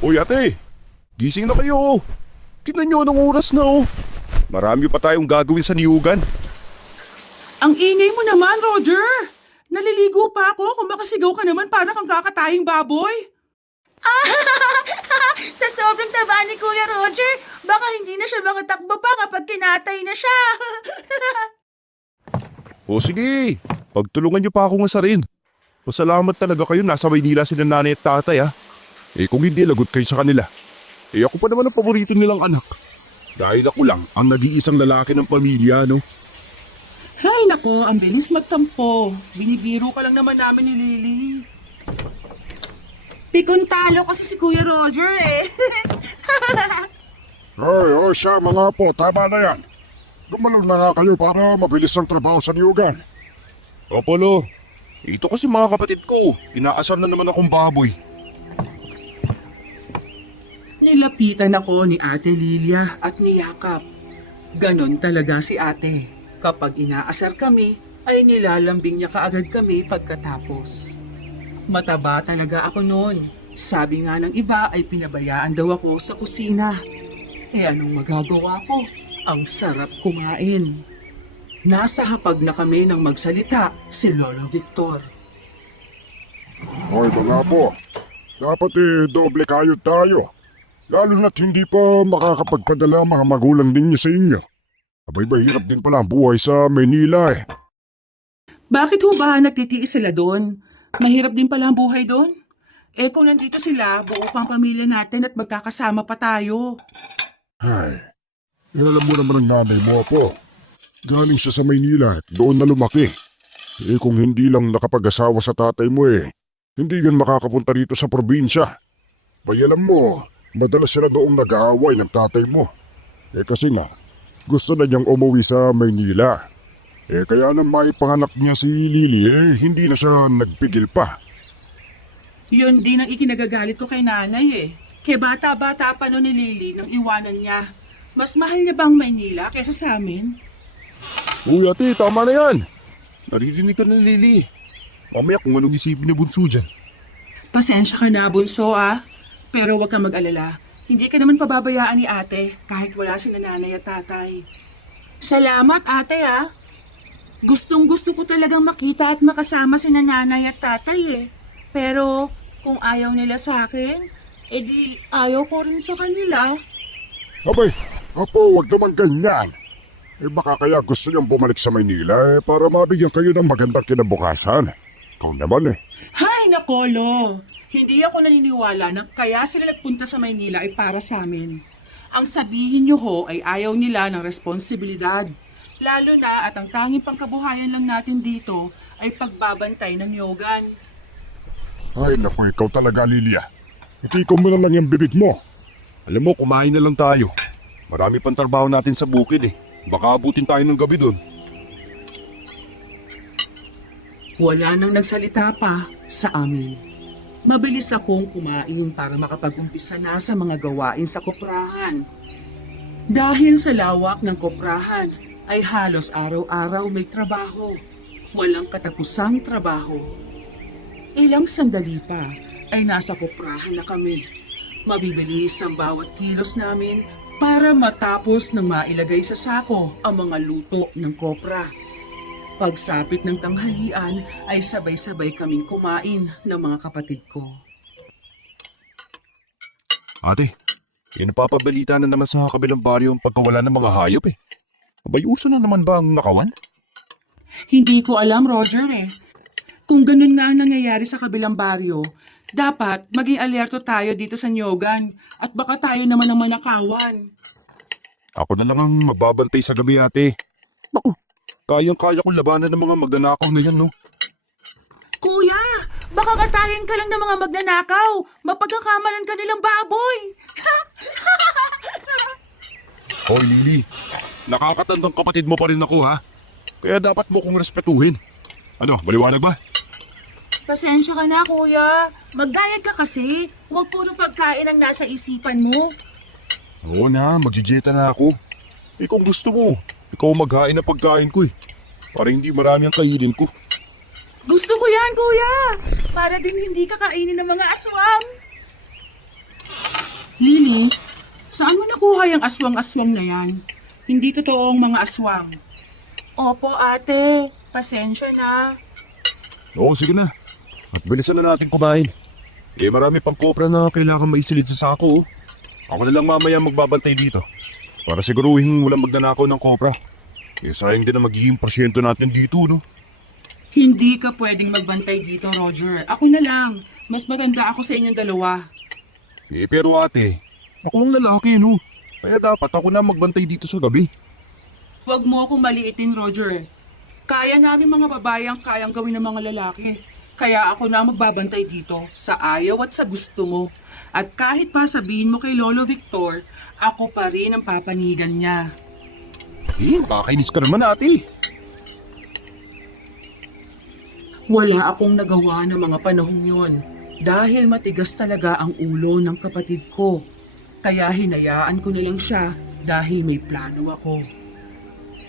Uy ate, gising na kayo. Tingnan nyo anong oras na oh. Marami pa tayong gagawin sa niyugan. Ang ingay mo naman, Roger! Naliligo pa ako kung makasigaw ka naman para kang kakataying baboy. Sa sobrang taba ni Kuya Roger, baka hindi na siya makatakbo pa kapag kinatay na siya. O sige, pagtulungan nyo pa akong asarin. Pasalamat talaga kayo nasa Maynila sila nanay at tatay ha. Kung hindi lagot kayo sa kanila. Ako pa naman ang paborito nilang anak. Dahil ako lang ang nag-iisang lalaki ng pamilya no. Hay nako, ang bilis magtampo. Binibiro ka lang naman namin ni Lily. Pikon talo kasi si Kuya Roger eh. Ay, siya mga po, tama na yan. Gumalaw na nga kayo para mabilis ang trabaho sa niyugan. Apolo, ito kasi mga kapatid ko. Inaasar na naman akong baboy. Nilapitan ako ni Ate Lilia at niyakap. Ganon talaga si ate. Kapag inaasar kami, ay nilalambing niya kaagad kami pagkatapos. Mataba talaga ako noon. Sabi nga ng iba ay pinabayaan daw ako sa kusina. Anong magagawa ko? Ang sarap kumain. Nasa hapag na kami nang magsalita si Lolo Victor. Ay, mga po, dapat doble kayod tayo. Lalo na't hindi pa makakapagpadala mga magulang ninyo sa inyo. Abay, mahirap din pala ang buhay sa Maynila eh. Bakit ho ba nagtitiis sila doon? Mahirap din pala ang buhay doon? Kung nandito sila, buo pang pamilya natin at magkakasama pa tayo. Ay, alam mo naman ang nanay mo po. Galing siya sa Maynila at doon na lumaki. Kung hindi lang nakapag-asawa sa tatay mo hindi yan makakapunta rito sa probinsya. Bay, alam mo, madalas sila doong nag-aaway ng tatay mo. Kasi nga, gusto na niyang umuwi sa Maynila. Kaya nang maipanganak niya si Lily, hindi na siya nagpigil pa. Yun din ang ikinagagalit ko kay nanay Kaya bata-bata pa noon ni Lily nang iwanan niya. Mas mahal niya bang Maynila kaysa sa amin? Uy ate, tama na yan. Naririnig ka ng Lily. Mamaya kung anong isipin ni Bunso dyan. Pasensya ka na, Bunso Pero huwag kang mag-alala. Hindi ka naman pababayaan ni ate kahit wala si nanay at tatay. Salamat ate Gustong-gusto ko talagang makita at makasama si nanay at tatay Pero kung ayaw nila sa akin, edi ayaw ko rin sa kanila. Abay, apo, wag naman ganyan. Baka kaya gusto niyang bumalik sa Maynila para mabigyan kayo ng magandang kinabukasan. Ikaw naman Hay nako, Lo. Hindi ako naniniwala na kaya sila nagpunta sa Maynila ay para sa amin. Ang sabihin niyo ho ay ayaw nila ng responsibilidad. Lalo na at ang tanging pangkabuhayan lang natin dito ay pagbabantay ng yogan. Ay, naku, ikaw talaga, Lilia. Itikom mo na lang yung bibig mo. Alam mo, kumain na lang tayo. Marami pang trabaho natin sa bukid Baka abutin tayo ng gabi doon. Wala nang nagsalita pa sa amin. Mabilis akong kumain para makapag-umpisa na sa mga gawain sa koprahan. Dahil sa lawak ng koprahan ay halos araw-araw may trabaho. Walang katapusang trabaho. Ilang sandali pa ay nasa koprahan na kami. Mabibilis ang bawat kilos namin para matapos ng mailagay sa sako ang mga luto ng kopra. Pagsapit ng tanghalian ay sabay-sabay kaming kumain ng mga kapatid ko. Ate, napapabalita na naman sa kabilang baryo ang pagkawala ng mga hayop Abay, uso na naman ba ang nakawan? Hindi ko alam, Roger Kung ganun nga ang nangyayari sa kabilang baryo, dapat maging alerto tayo dito sa Nyogan at baka tayo naman ang manakawan. Ako na lang ang magbabantay sa gabi ate. Naku, kayang-kaya kong labanan ng mga magnanakaw na yan Kuya, baka katayin ka lang ng mga magnanakaw. Mapagkakamalan ka nilang baboy. Hoy Lily, nakakatandang kapatid mo pa rin ako Kaya dapat mo kong respetuhin. Ano, maliwanag ba? Pasensya ka na, kuya. Magdayag ka kasi. Huwag puro pagkain ang nasa isipan mo. Oo na, magjijeta na ako. Kung gusto mo, ikaw maghain ng pagkain ko Para hindi marami ang kainin ko. Gusto ko yan, kuya. Para din hindi ka kainin ng mga aswang. Lily, saan mo nakuha yung aswang-aswang na yan? Hindi totoong mga aswang. Opo ate, pasensya na. Oo, sige na. At bilisan na natin kumain. Marami pang kopra na kailangan maisilid sa sako. Ako na lang mamaya magbabantay dito. Para siguruhin walang magnanakaw ng kopra. Sayang din na magiging porsyento natin dito, no? Hindi ka pwedeng magbantay dito, Roger. Ako na lang. Mas matanda ako sa inyong dalawa. Pero ate, ako ang lalaki, no? Kaya dapat ako na magbantay dito sa gabi. Huwag mo akong maliitin, Roger. Kaya namin mga babae ang kayang gawin ng mga lalaki. Kaya ako na magbabantay dito sa ayaw at sa gusto mo. At kahit pa sabihin mo kay Lolo Victor, ako pa rin ang papanigan niya. Makakainis ka naman ate. Wala akong nagawa ng mga panahong yon dahil matigas talaga ang ulo ng kapatid ko. Kaya hinayaan ko na lang siya dahil may plano ako.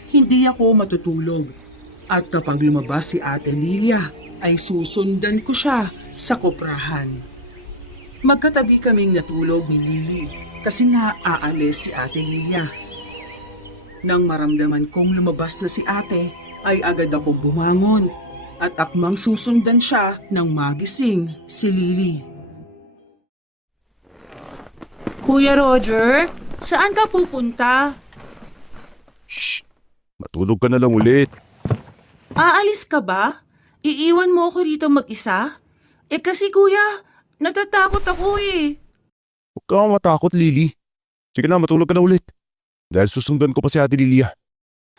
Hindi ako matutulog at kapag lumabas si Ate Lilia ay susundan ko siya sa koprahan. Magkatabi kaming natulog ni Lily kasi nga aalis si Ate Lilia. Nang maramdaman kong lumabas na si ate ay agad akong bumangon at akmang susundan siya nang magising si Lily. Kuya Roger, saan ka pupunta? Shh! Matulog ka na lang ulit. Aalis ka ba? Iiwan mo ako rito mag-isa? Kasi kuya, natatakot ako eh. Huwag ka matakot, Lily. Sige na, matulog ka na ulit. Dahil susundan ko pa si Ate Lilia.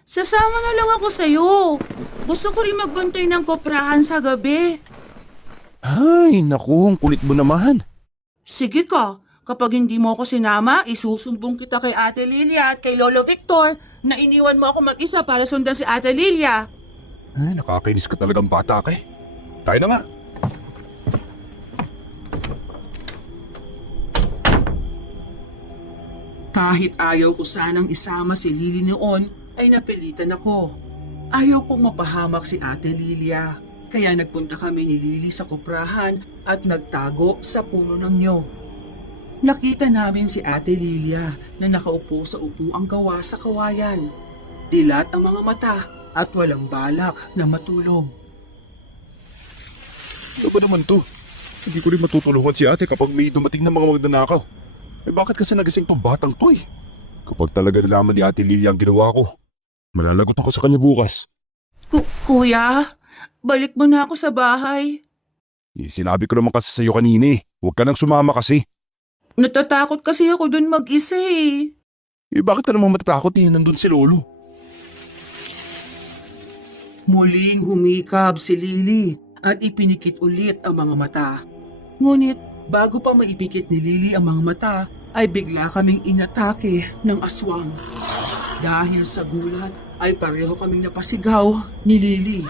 Sasama na lang ako sa'yo. Gusto ko rin magbantay ng koprahan sa gabi. Ay, naku, ang kulit mo naman. Sige ka, kapag hindi mo ako sinama, isusumbong kita kay Ate Lilia at kay Lolo Victor na iniwan mo ako mag-isa para sundan si Ate Lilia. Ay, nakakainis ka talagang bata ka eh. Tayo na nga. Kahit ayaw ko sanang isama si Lily noon, ay napilitan ako. Ayaw kong mapahamak si Ate Lilia, kaya nagpunta kami ni Lily sa koprahan at nagtago sa puno ng niyog. Nakita namin si Ate Lilia na nakaupo sa upuang gawa sa kawayan. Dilat ang mga mata at walang balak na matulog. Ano ba naman to? Hindi ko rin matutulungan si ate kapag may dumating na mga magnanakaw. Bakit kasi nagising tong batang to eh? Kapag talaga nalaman ni Ate Lilia ang ginawa ko, malalagot ako sa kanya bukas. Kuya, balik mo na ako sa bahay. Sinabi ko naman kasi sa'yo kanina eh. Huwag ka nang sumama kasi. Natatakot kasi ako dun mag-isa eh. Bakit ka naman matatakot eh? Nandun si Lolo. Muling humikab si Lily at ipinikit ulit ang mga mata. Ngunit bago pa maipikit ni Lily ang mga mata, ay bigla kaming inatake ng aswang. Dahil sa gulat, ay pareho kaming napasigaw ni Lily.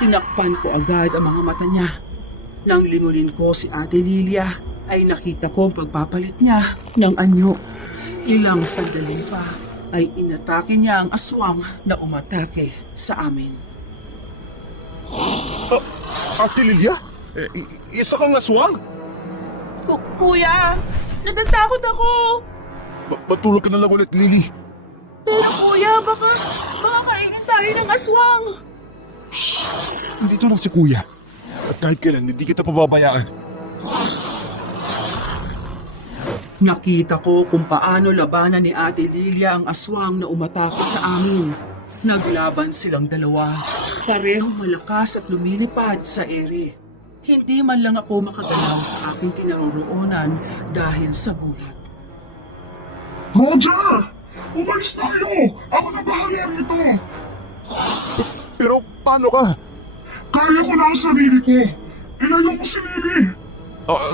Tinakpan ko agad ang mga mata niya. Nang lingunin ko si Ate Lilia, ay nakita ko ang pagpapalit niya ng anyo. Ilang sandali pa, ay inatake niya ang aswang na umatake sa amin. Ate Lilia? Isa kang aswang? Kuya, natatakot ako. Matulog ka na lang ulit, Lily. Pero kuya, baka kainin tayo ng aswang. Nandito lang si Kuya. At kahit kailan, hindi kita pababayaan. Nakita ko kung paano labanan ni Ate Lilia ang aswang na umatake sa amin. Naglaban silang dalawa. Parehong malakas at lumilipad sa ere. Hindi man lang ako makagalaw sa aking kinaroroonan dahil sa gulat. Roger! Umalis tayo! Ako na bahala nito! Pero paano ka? Kaya ko na ang sarili ko! Ilayo mo si Lily!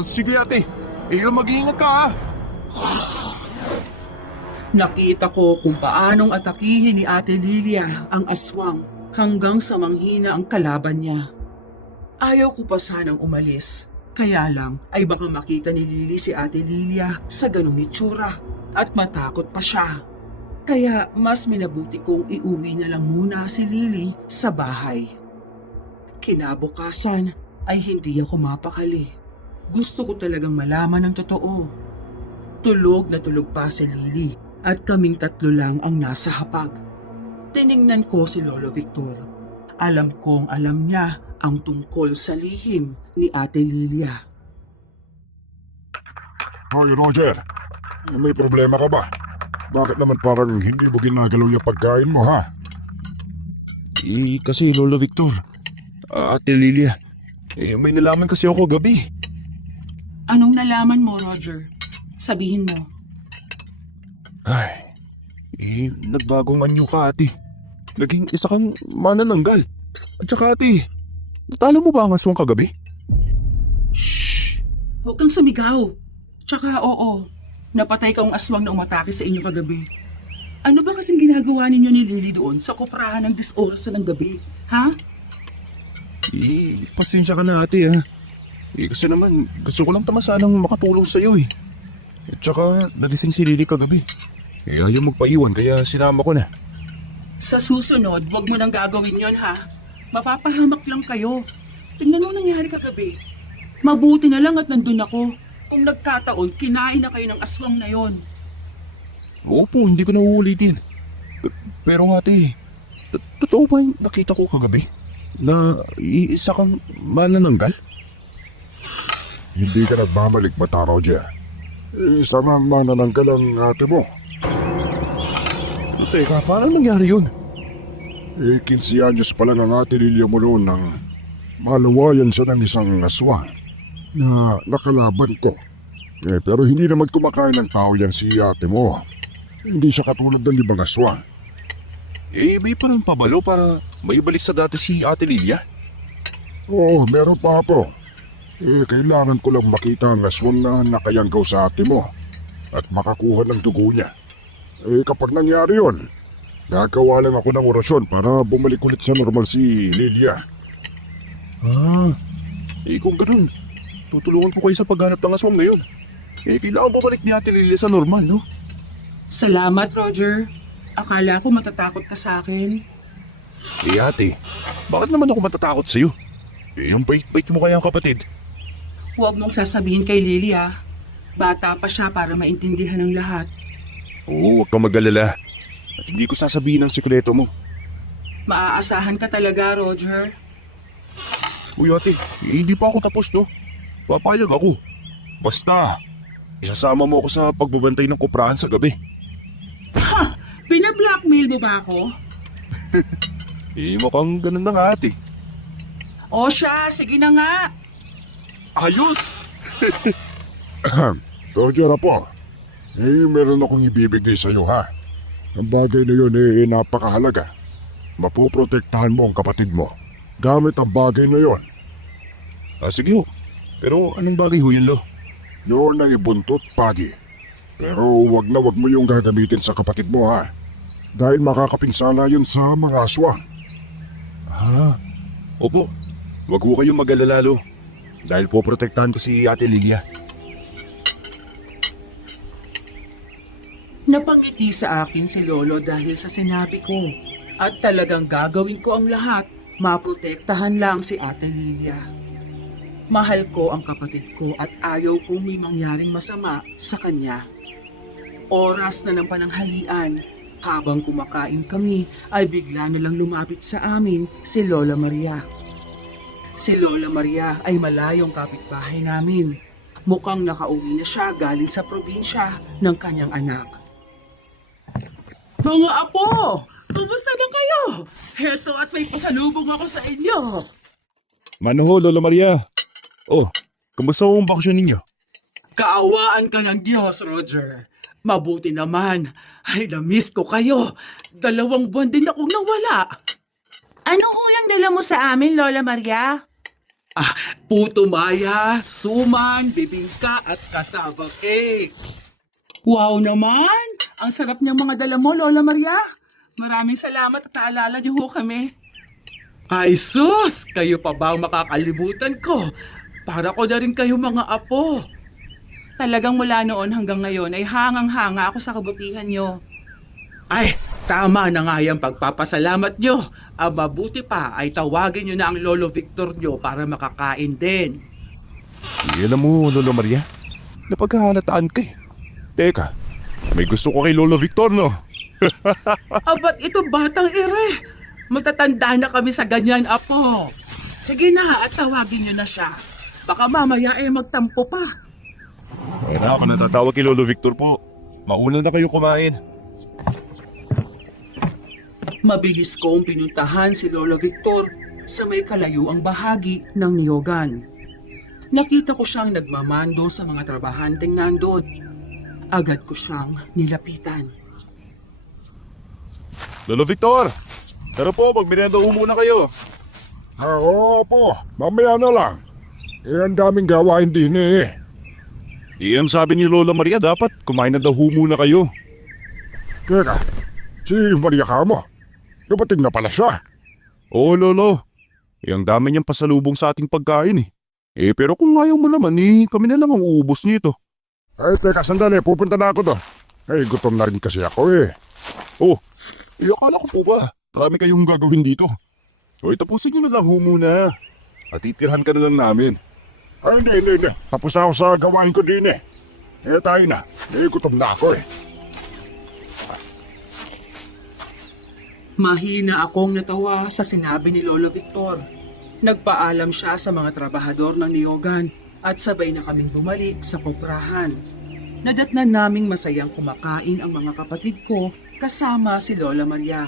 Sige ate. Mag-iingat ka ha. Nakita ko kung paanong atakihin ni Ate Lilia ang aswang hanggang sa manghina ang kalaban niya. Ayaw ko pa sanang umalis. Kaya lang ay baka makita ni Lily si Ate Lilia sa ganung itsura at matakot pa siya. Kaya mas minabuti kong iuwi na lang muna si Lily sa bahay. Kinabukasan ay hindi ako mapakali. Gusto ko talagang malaman ang totoo. Tulog na tulog pa si Lily at kaming tatlo lang ang nasa hapag. Tiningnan ko si Lolo Victor. Alam kong alam niya ang tungkol sa lihim ni Ate Lilia. Hoy Roger, may problema ka ba? Bakit naman parang hindi mo ginagalaw yung pagkain mo ha? Kasi Lolo Victor, Ate Lilia, may nalaman kasi ako gabi. Anong nalaman mo, Roger? Sabihin mo. Ay, nagbagong anyo ka ate. Naging isa kang manananggal. At saka ate, natalo mo ba ang aswang kagabi? Shh! Huwag kang sumigaw. Tsaka oo, napatay kang aswang na umatake sa inyo kagabi. Ano ba kasing ginagawa ninyo ni Lily doon sa kuprahan ng 10 oras na ng gabi? Ha? Pasensya ka na ate ha. Kasi naman, gusto ko lang tamasanang makatulong sa'yo eh. At saka, nagising si Lily kagabi. Ayaw magpaiwan kaya sinama ko na. Sa susunod, huwag mo nang gagawin yon ha. Mapapahamak lang kayo. Tingnan mo nangyari kagabi. Mabuti na lang at nandun ako. Kung nagkataon, kinain na kayo ng aswang na yon. Opo, hindi ko na uulitin. Pero ate, totoo ba yung nakita ko kagabi? Na isa kang manananggal? Hindi ka nagmamalik mata, Roger. Isa nga manananggal ang ate mo. Teka, paano nangyari yun? 15 anyos pa lang ang ate Lilia mo noon nang malawayan siya ng isang aswang na nakalaban ko. Pero hindi naman kumakain ng tao yan si ate mo. Hindi siya katulad ng ibang aswang. May parang pabalo para maibalik sa dati si Ate Lilia. Oo, meron pa po. Kailangan ko lang makita ang aswang na nakayanggaw sa ate mo at makakuha ng dugo niya. Kapag nangyari yon, gagawa lang ako ng orasyon para bumalik ulit sa normal si Lilia. Kung ganun, tutulungan ko kayo sa paghanap ng aswang ngayon. Kailangan bumalik ni Ate Lilia sa normal, no? Salamat, Roger. Akala ko matatakot ka sa akin. Ate, bakit naman ako matatakot sa'yo? Ang bait-bait mo kaya ang kapatid. Huwag mong sasabihin kay Lily ha. Bata pa siya para maintindihan ng lahat. Oo, huwag kang mag-alala. At hindi ko sasabihin ang sikreto mo. Maaasahan ka talaga, Roger. Uy ate, hindi pa ako tapos no. Papayag ako. Basta, isasama mo ako sa pagbabantay ng kuprahan sa gabi. Ha! Binablockmail mo ba ako? Mukhang ganun na nga ate. O siya, sige na nga. Ayos! Roger po, meron akong ibibigay sa iyo ha. Ang bagay na yun napakahalaga. Mapoprotektahan mo ang kapatid mo gamit ang bagay na yon. Sige ho. Pero anong bagay ho yan lo? Yun ay buntot pagi. Pero wag na wag mo yung gagamitin sa kapatid mo ha. Dahil makakapinsala yun sa mga aswang. Opo, wag ho kayong mag-alala lo. Dahil po protektahan ko si Ate Lilia. Napangiti sa akin si Lolo dahil sa sinabi ko. At talagang gagawin ko ang lahat, maprotektahan lang si Ate Lilia. Mahal ko ang kapatid ko at ayaw kong may mangyaring masama sa kanya. Oras na ng pananghalian, habang kumakain kami ay bigla na lang lumapit sa amin si Lola Maria. Si Lola Maria ay malayong kapitbahay namin. Mukhang nakauwi na siya galing sa probinsya ng kanyang anak. Mga apo! Kumusta na kayo? Heto at may pasalubong ako sa inyo. Mano ho, Lola Maria? Oh, kamusta ho ang bakasyon ninyo? Kaawaan ka ng Diyos, Roger. Mabuti naman. Ay, na-miss ko kayo. 2 buwan din akong nawala. Ano ho yung dala mo sa amin, Lola Maria? Puto maya, suman, bibingka at cassava cake. Wow naman! Ang sarap niyang mga dala mo, Lola Maria. Maraming salamat at naalala niyo ho kami. Ay sus! Kayo pa ba ang makakalimutan ko? Para ko na rin kayo mga apo. Talagang mula noon hanggang ngayon ay hangang-hanga ako sa kabutihan niyo. Ay, tama na nga yung pagpapasalamat niyo. Ang mabuti pa ay tawagin niyo na ang Lolo Victor niyo para makakain din. Alam mo, Lola Maria, napagkahalataan ka eh. Teka, may gusto ko kay Lolo Victor, no? Abat ito batang ere. Matatanda na kami sa ganyan, apo. Sige na at tawagin niyo na siya. Baka mamaya ay magtampo pa. Ay na ako natatawag kay Lolo Victor po. Mauna na kayo kumain. Mabilis kong pinuntahan si Lolo Victor sa may kalayuang bahagi ng niyogan. Nakita ko siyang nagmamando sa mga trabahanteng nandod. Agad ko siyang nilapitan. Lolo Victor! Tara po, magmerienda muna kayo. Oo po, mamaya na lang. Ang daming gawain din eh. Ang sabi ni Lola Maria, dapat kumain na daw muna kayo. Teka, si Maria Kamo, dumating na pala siya. Oo, Lolo. Ang dami niyang pasalubong sa ating pagkain eh. Pero kung ayaw mo naman kami na lang ang uubos nito. Ay, teka, sandali, pupunta na ako doon. Ay, gutom na rin kasi ako eh. Oh, akala ko po ba? Marami kayong gagawin dito. So, tapusin niyo na lang muna. At titirhan ka na lang namin. Ay, hindi. Tapos na ako sa gawain ko din eh. Tayo na. Gutom na ako eh. Mahina akong natawa sa sinabi ni Lolo Victor. Nagpaalam siya sa mga trabahador ng niyogan at sabay na kaming bumalik sa koprahan. Nadatnan naming masayang kumakain ang mga kapatid ko kasama si Lola Maria.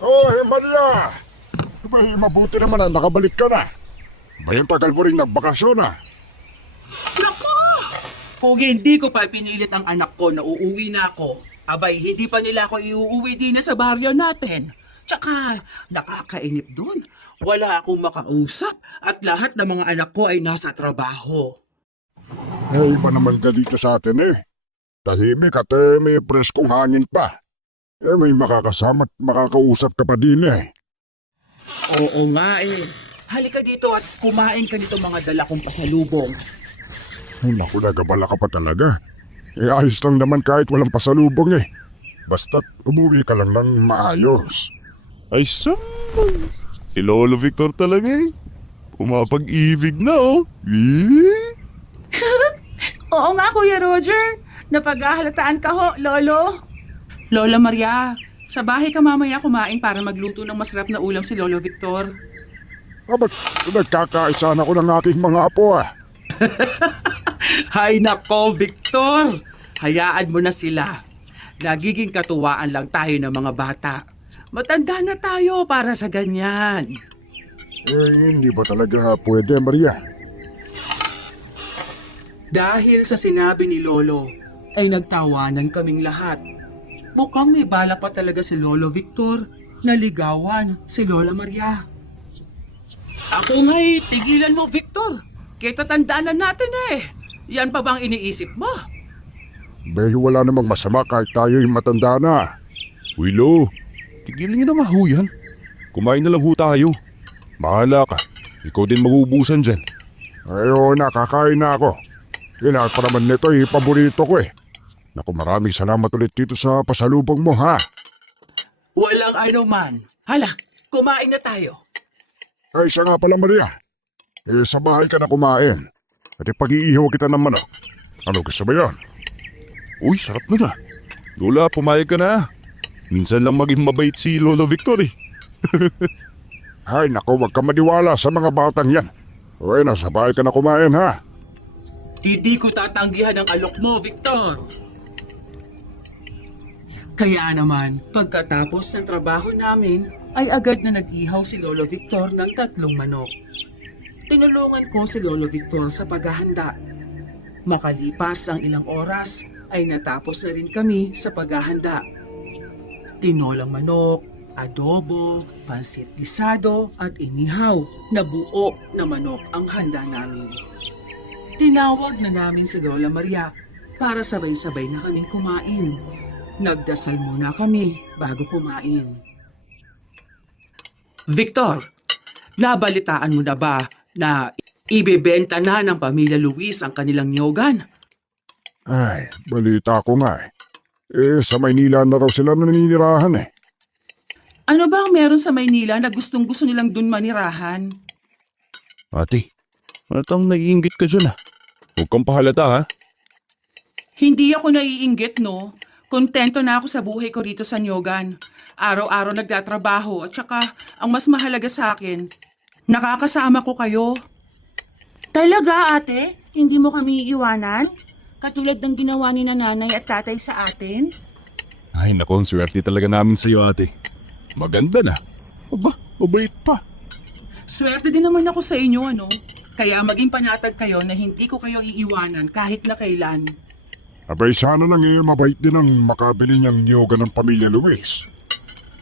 Oh, Maria! May mabuti naman na nakabalik ka na. Bayang tagal mo rin nagbakasyon ah. Naku! Kung hindi ko pa pinilit ang anak ko na uuwi na ako, abay hindi pa nila ako iuuwi din sa baryo natin. Tsaka nakakainip doon. Wala akong makausap at lahat ng mga anak ko ay nasa trabaho. Iba naman ka dito sa atin eh. Tahimik at may preskong hangin pa. May makakasama at makakausap ka pa din eh. Oo nga eh. Halika dito at kumain ka nito mga dala kong pasalubong. Ay, naku, nagabala ka pa talaga. Ayos lang naman kahit walang pasalubong eh. Basta't umuwi ka lang ng maayos. Ay, si Lolo Victor talaga eh. Pumapag-ibig na oh. Oo nga, Kuya Roger. Napaghahalataan ka ho, Lolo. Lola Maria, sa bahay ka mamaya kumain para magluto ng masarap na ulam si Lolo Victor. Ba't nagkakaisa na ko ng aking mga apo ah? Hay nako, Victor! Hayaan mo na sila. Nagiging katuwaan lang tayo ng mga bata. Matanda na tayo para sa ganyan. Hindi ba talaga pwede, Maria? Dahil sa sinabi ni Lolo, ay nagtawanan kaming lahat. Mukhang may bala pa talaga si Lolo Victor na ligawan si Lola Maria. Ako nga'y tigilan mo, Victor. Kaya tatandaan na natin eh. Yan pa bang iniisip mo? Wala namang masama kahit tayo'y matanda na. Willow, tigilin niyo na nga ho yan. Kumain na lang ho tayo. Bahala ka. Ikaw din magubusan dyan. Oo, nakakain na ako. Lahat pa naman nito paborito ko eh. Naku, maraming salamat ulit dito sa pasalubong mo ha. Walang ano man. Hala, kumain na tayo. Ay, siya nga pala, Maria. Sa bahay ka na kumain. At pag-iihaw kita ng manok. Ano, gusto ba yan? Uy, sarap na. Lola, pumayag ka na. Minsan lang maging mabait si Lolo Victor eh. Ay, naku, wag ka maniwala sa mga batang yan. Uy, nasa bahay ka na kumain ha. Hindi ko tatanggihan ang alok mo, Victor. Kaya naman, pagkatapos ng trabaho namin, ay agad na nag-ihaw si Lolo Victor ng 3 manok. Tinulungan ko si Lolo Victor sa paghahanda. Makalipas ang ilang oras, ay natapos na rin kami sa paghahanda. Tinolang manok, adobo, pansit gisado at inihaw na buo na manok ang handa namin. Tinawag na namin si Lola Maria para sabay-sabay na kaming kumain. Nagdasal muna kami bago kumain. Victor, nabalitaan mo na ba na ibebenta na ng pamilya Luis ang kanilang niyogan? Ay, balita ko nga eh. Sa Maynila na raw sila naninirahan eh. Ano ba ang meron sa Maynila na gustong-gusto nilang dun manirahan? Ate, matang naiinggit ka dyan ah. Huwag kang pahalata ha. Hindi ako naiinggit, no? Kontento na ako sa buhay ko rito sa Nyogan. Araw-araw nagtatrabaho at saka ang mas mahalaga sa akin, nakakasama ko kayo. Talaga, ate? Hindi mo kami iiwanan? Katulad ng ginawa ni nanay at tatay sa atin? Ay nako, ang swerte talaga namin sa iyo ate. Maganda na. Aba, mabait pa. Swerte din naman ako sa inyo, ano? Kaya maging panatag kayo na hindi ko kayo iiwanan kahit na kailan. Abay sana lang mabait din ang makabili niyang niyoga ng pamilya Luis.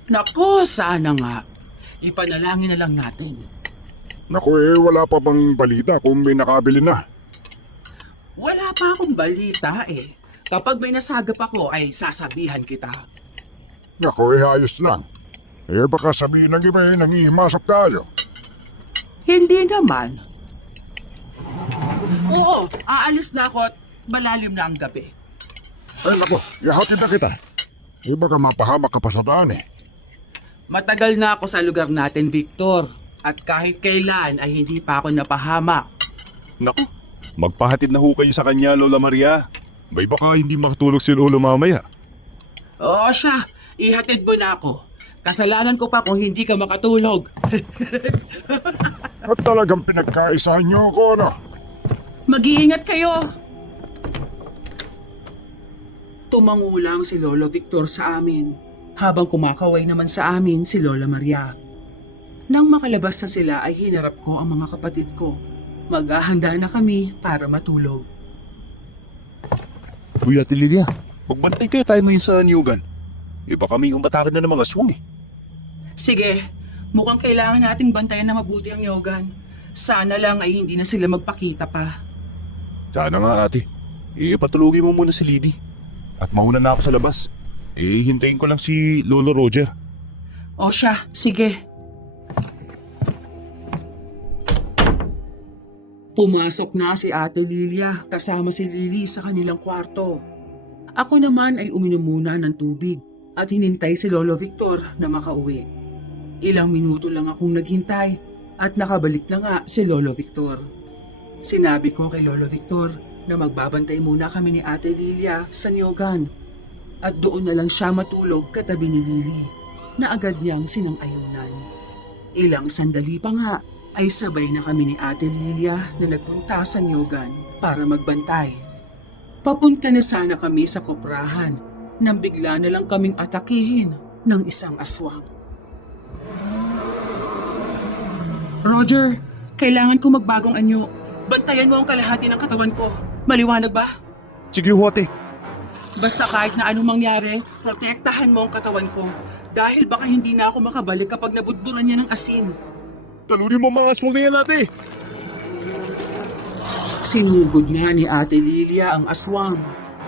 Nako, sana nga. Ipanalangin na lang natin. Naku wala pa bang balita kung may nakabili na? Wala pa akong balita eh. Kapag may nasagap ako ay sasabihan kita. Naku ayos lang. Baka sabihin ng iba nangihimasok tayo. Hindi naman. Oo, aalis na ako at malalim na ang gabi. Ay naku, ihatid na kita. Baka mapahamak ka pa sa daan Matagal na ako sa lugar natin, Victor. At kahit kailan ay hindi pa ako napahamak. Naku, magpahatid na ho kayo sa kanya, Lola Maria. May baka hindi makatulog si Lolo mamaya. Oo siya, ihatid mo na ako. Kasalanan ko pa kung hindi ka makatulog. At talagang pinagkaisahan niyo ako, ano? Mag-iingat kayo. Tumangulang si Lolo Victor sa amin, habang kumakaway naman sa amin si Lola Maria. Nang makalabas na sila ay hinarap ko ang mga kapatid ko. Maghahanda na kami para matulog. Uy, Ate Lilia, magbantay kayo tayo ngayon sa Nyogan. Baka kami umatake na ng mga aswang Sige, mukhang kailangan nating bantayan na mabuti ang Nyogan. Sana lang ay hindi na sila magpakita pa. Sana nga ate. Patulugin mo muna si Liddy. At mauna na ako sa labas. Hintayin ko lang si Lolo Roger. O siya, sige. Pumasok na si Ate Lilia kasama si Lily sa kanilang kwarto. Ako naman ay uminom muna ng tubig at hinintay si Lolo Victor na makauwi. Ilang minuto lang akong naghintay at nakabalik na nga si Lolo Victor. Sinabi ko kay Lolo Victor na magbabantay muna kami ni Ate Lilia sa Nyogan at doon na lang siya matulog katabi ni Lily na agad niyang sinang-ayunan. Ilang sandali pa nga ay sabay na kami ni Ate Lilia na nagpunta sa Nyogan para magbantay. Papunta na sana kami sa koprahan nang bigla na lang kaming atakihin ng isang aswang. Roger, kailangan ko magbagong anyo. Bantayan mo ang kalahati ng katawan ko. Maliwanag ba? Sige ho ate. Basta kahit na anong mangyari, protektahan mo ang katawan ko. Dahil baka hindi na ako makabalik kapag nabudburan niya ng asin. Talunin mo mga aswang na yan ate. Sinugod nga ni Ate Lilia ang aswang.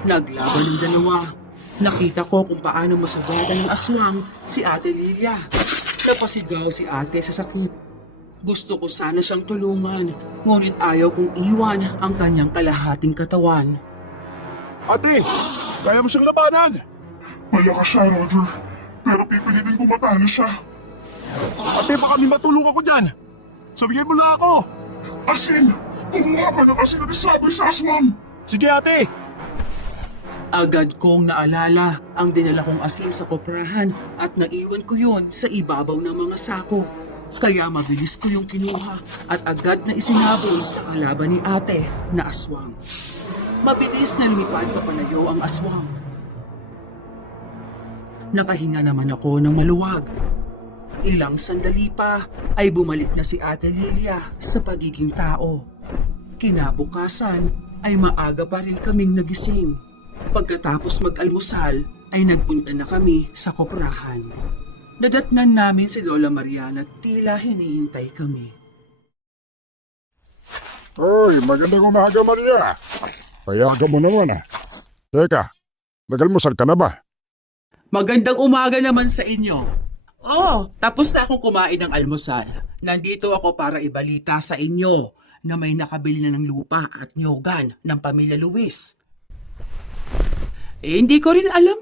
Naglaban ng dalawa. Nakita ko kung paano masugatan ng aswang si Ate Lilia. Napasigaw si ate sa sakit. Gusto ko sana siyang tulungan, ngunit ayaw kong iwan ang kanyang kalahating katawan. Ate, kaya mo siyang labanan. Malakas siya, Roger. Pero pipilitin ko matalo siya. Ate, baka may matulong ako dyan. Sabihin mo na ako. Asin! Kumuha ka ng asin at isabi sa aswang! Sige ate. Agad kong naalala ang dinala kong asin sa koprahan at naiwan ko yon sa ibabaw ng mga sako. Kaya mabilis ko yung kinuha at agad na isinabol sa kalaban ni ate na aswang. Mabilis na lumipad papalayo ang aswang. Nakahinga naman ako ng maluwag. Ilang sandali pa ay bumalik na si Ate Lilia sa pagiging tao. Kinabukasan ay maaga pa rin kaming nagising. Pagkatapos mag-almusal ay nagpunta na kami sa koprahan. Nadatnan namin si Lola Maria at tila hinihintay kami. Hoy, magandang umaga, Maria. Payagan mo naman Teka, nag-almusal ka na ba? Magandang umaga naman sa inyo. Oh, tapos na akong kumain ng almusal. Nandito ako para ibalita sa inyo na may nakabili na ng lupa at nyogan ng pamilya Luis. Hindi ko rin alam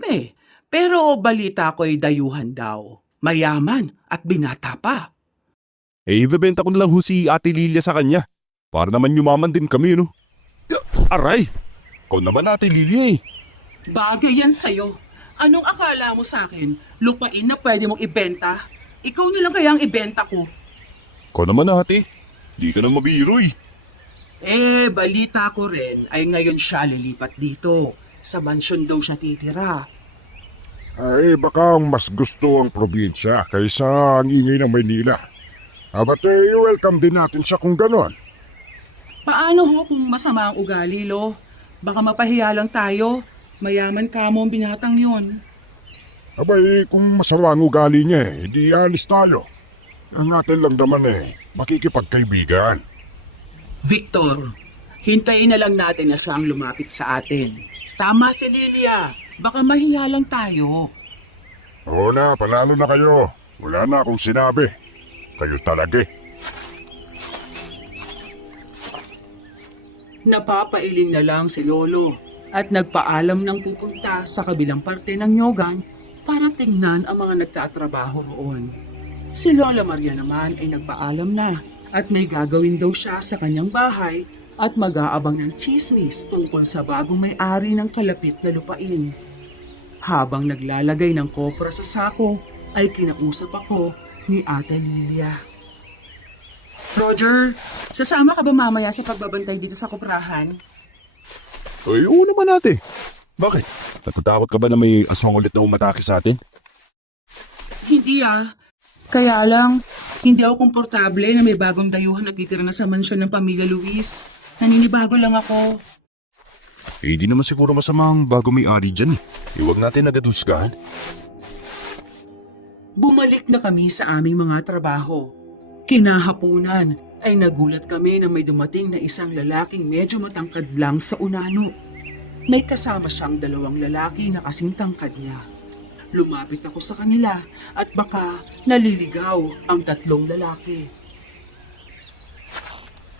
pero balita ko'y dayuhan daw. Mayaman at binata pa. Ibebenta ko na lang ho si Ate Lilia sa kanya. Para naman yumaman din kami, no? Aray! Ikaw naman ate Lily. Bagay yan sa'yo. Anong akala mo sa akin? Lupain na pwede mong ibenta? Ikaw na lang kaya ang ibenta ko. Ikaw naman ate. Di ka na mabiro eh. Balita ko rin ay ngayon siya lilipat dito. Sa mansyon daw siya titira. Ay, baka mas gusto ang probinsya kaysa ang ingay ng Maynila. But welcome din natin siya kung ganon. Paano ho kung masama ang ugali, Lo? Baka mapahiya lang tayo. Mayaman ka mo ang binatang yun. Abay, kung masama ang ugali niya hindi alis tayo. Ang atin lang naman makikipagkaibigan. Victor, hintayin na lang natin na siya ang lumapit sa atin. Tama si Lilia. Baka mahiya lang tayo. Oo na, panalo na kayo. Wala na akong sinabi. Kayo talaga eh. Napapailing na lang si Lolo at nagpaalam ng pupunta sa kabilang parte ng Nyogan para tingnan ang mga nagtatrabaho roon. Si Lola Maria naman ay nagpaalam na at may gagawin daw siya sa kanyang bahay at mag-aabang ng chismis tungkol sa bagong may-ari ng kalapit na lupain. Habang naglalagay ng kopra sa sako ay kinausap ako ni Ate Lilia. Roger, sasama ka ba mamaya sa pagbabantay dito sa koprahan? Ay, oo naman ate. Bakit? Natatakot ka ba na may aswang ulit na umatake sa atin? Hindi Kaya lang, hindi ako komportable na may bagong dayuhan nagtitira na sa mansyon ng pamilya Luis. Naninibago lang ako. Di naman siguro masama ang bago may-ari dyan eh. Huwag natin agad husgahan. Bumalik na kami sa aming mga trabaho. Kinahapunan ay nagulat kami na may dumating na isang lalaking medyo matangkad lang sa unano. May kasama siyang 2 lalaki na kasing tangkad niya. Lumapit ako sa kanila at baka naliligaw ang 3 lalaki.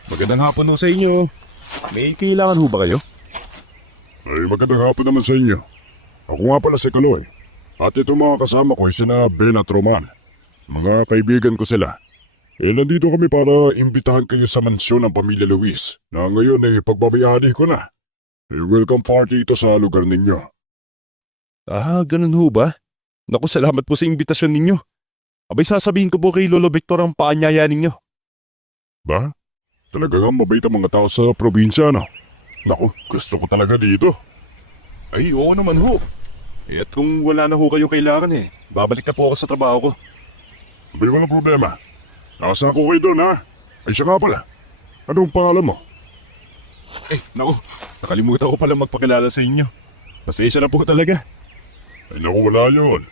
Magandang hapon ho sa inyo. May kailangan ho ba kayo? Ay, magandang hapon naman sa inyo. Ako nga pala si Kaloy. At itong mga kasama ko ay sina Ben at Roman. Mga kaibigan ko sila. Nandito kami para imbitahan kayo sa mansyon ng pamilya Luis na ngayon pagbabayani ko na. Welcome party ito sa lugar ninyo. Ganun ho ba? Naku, salamat po sa imbitasyon ninyo. Abay, sasabihin ko po kay Lolo Victor ang paanyaya ninyo. Ba? Talagang mabait ang mga tao sa probinsya, no? Naku, gusto ko talaga dito. Ay, oo naman ho. At kung wala na ho kayo kailangan babalik na po ako sa trabaho ko. Abay, walang problema. Nasa ako kayo doon, ha? Ay, siya nga pala. Anong pangalan mo? Naku, nakalimutan ko pala magpakilala sa inyo. Pasensya na po talaga. Ay, naku, wala yun.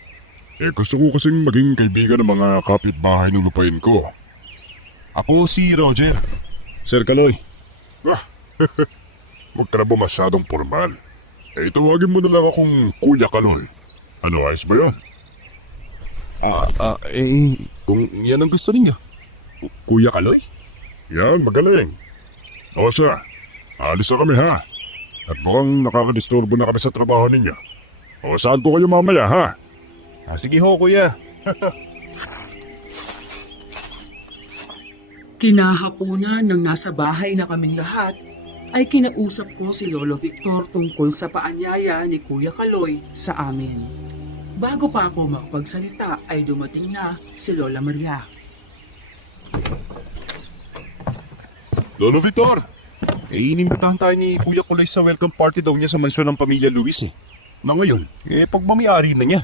Gusto ko kasing maging kaibigan ng mga kapitbahay ng lupain ko. Ako si Roger. Sir Kaloy. Huwag ka na ba masyadong formal? Tawagin mo na lang akong Kuya Kaloy. Ano, ayos ba yun? Kung yan ang gusto ninyo. Kuya Kaloy? Yan, magaling. O siya, alis na kami ha. At mukhang nakakadisturbo na kami sa trabaho ninyo. O saan ko kayo mamaya ha? Sige ho, kuya. Kinahapunan ng nasa bahay na kaming lahat, ay kinausap ko si Lolo Victor tungkol sa paanyaya ni Kuya Kaloy sa amin. Bago pa ako makapagsalita ay dumating na si Lola Maria. Lolo Victor! Inimbitahan tayo ni Kuya Kaloy sa welcome party daw niya sa mansyon ng pamilya Luis Na ngayon, pagmamayari na niya.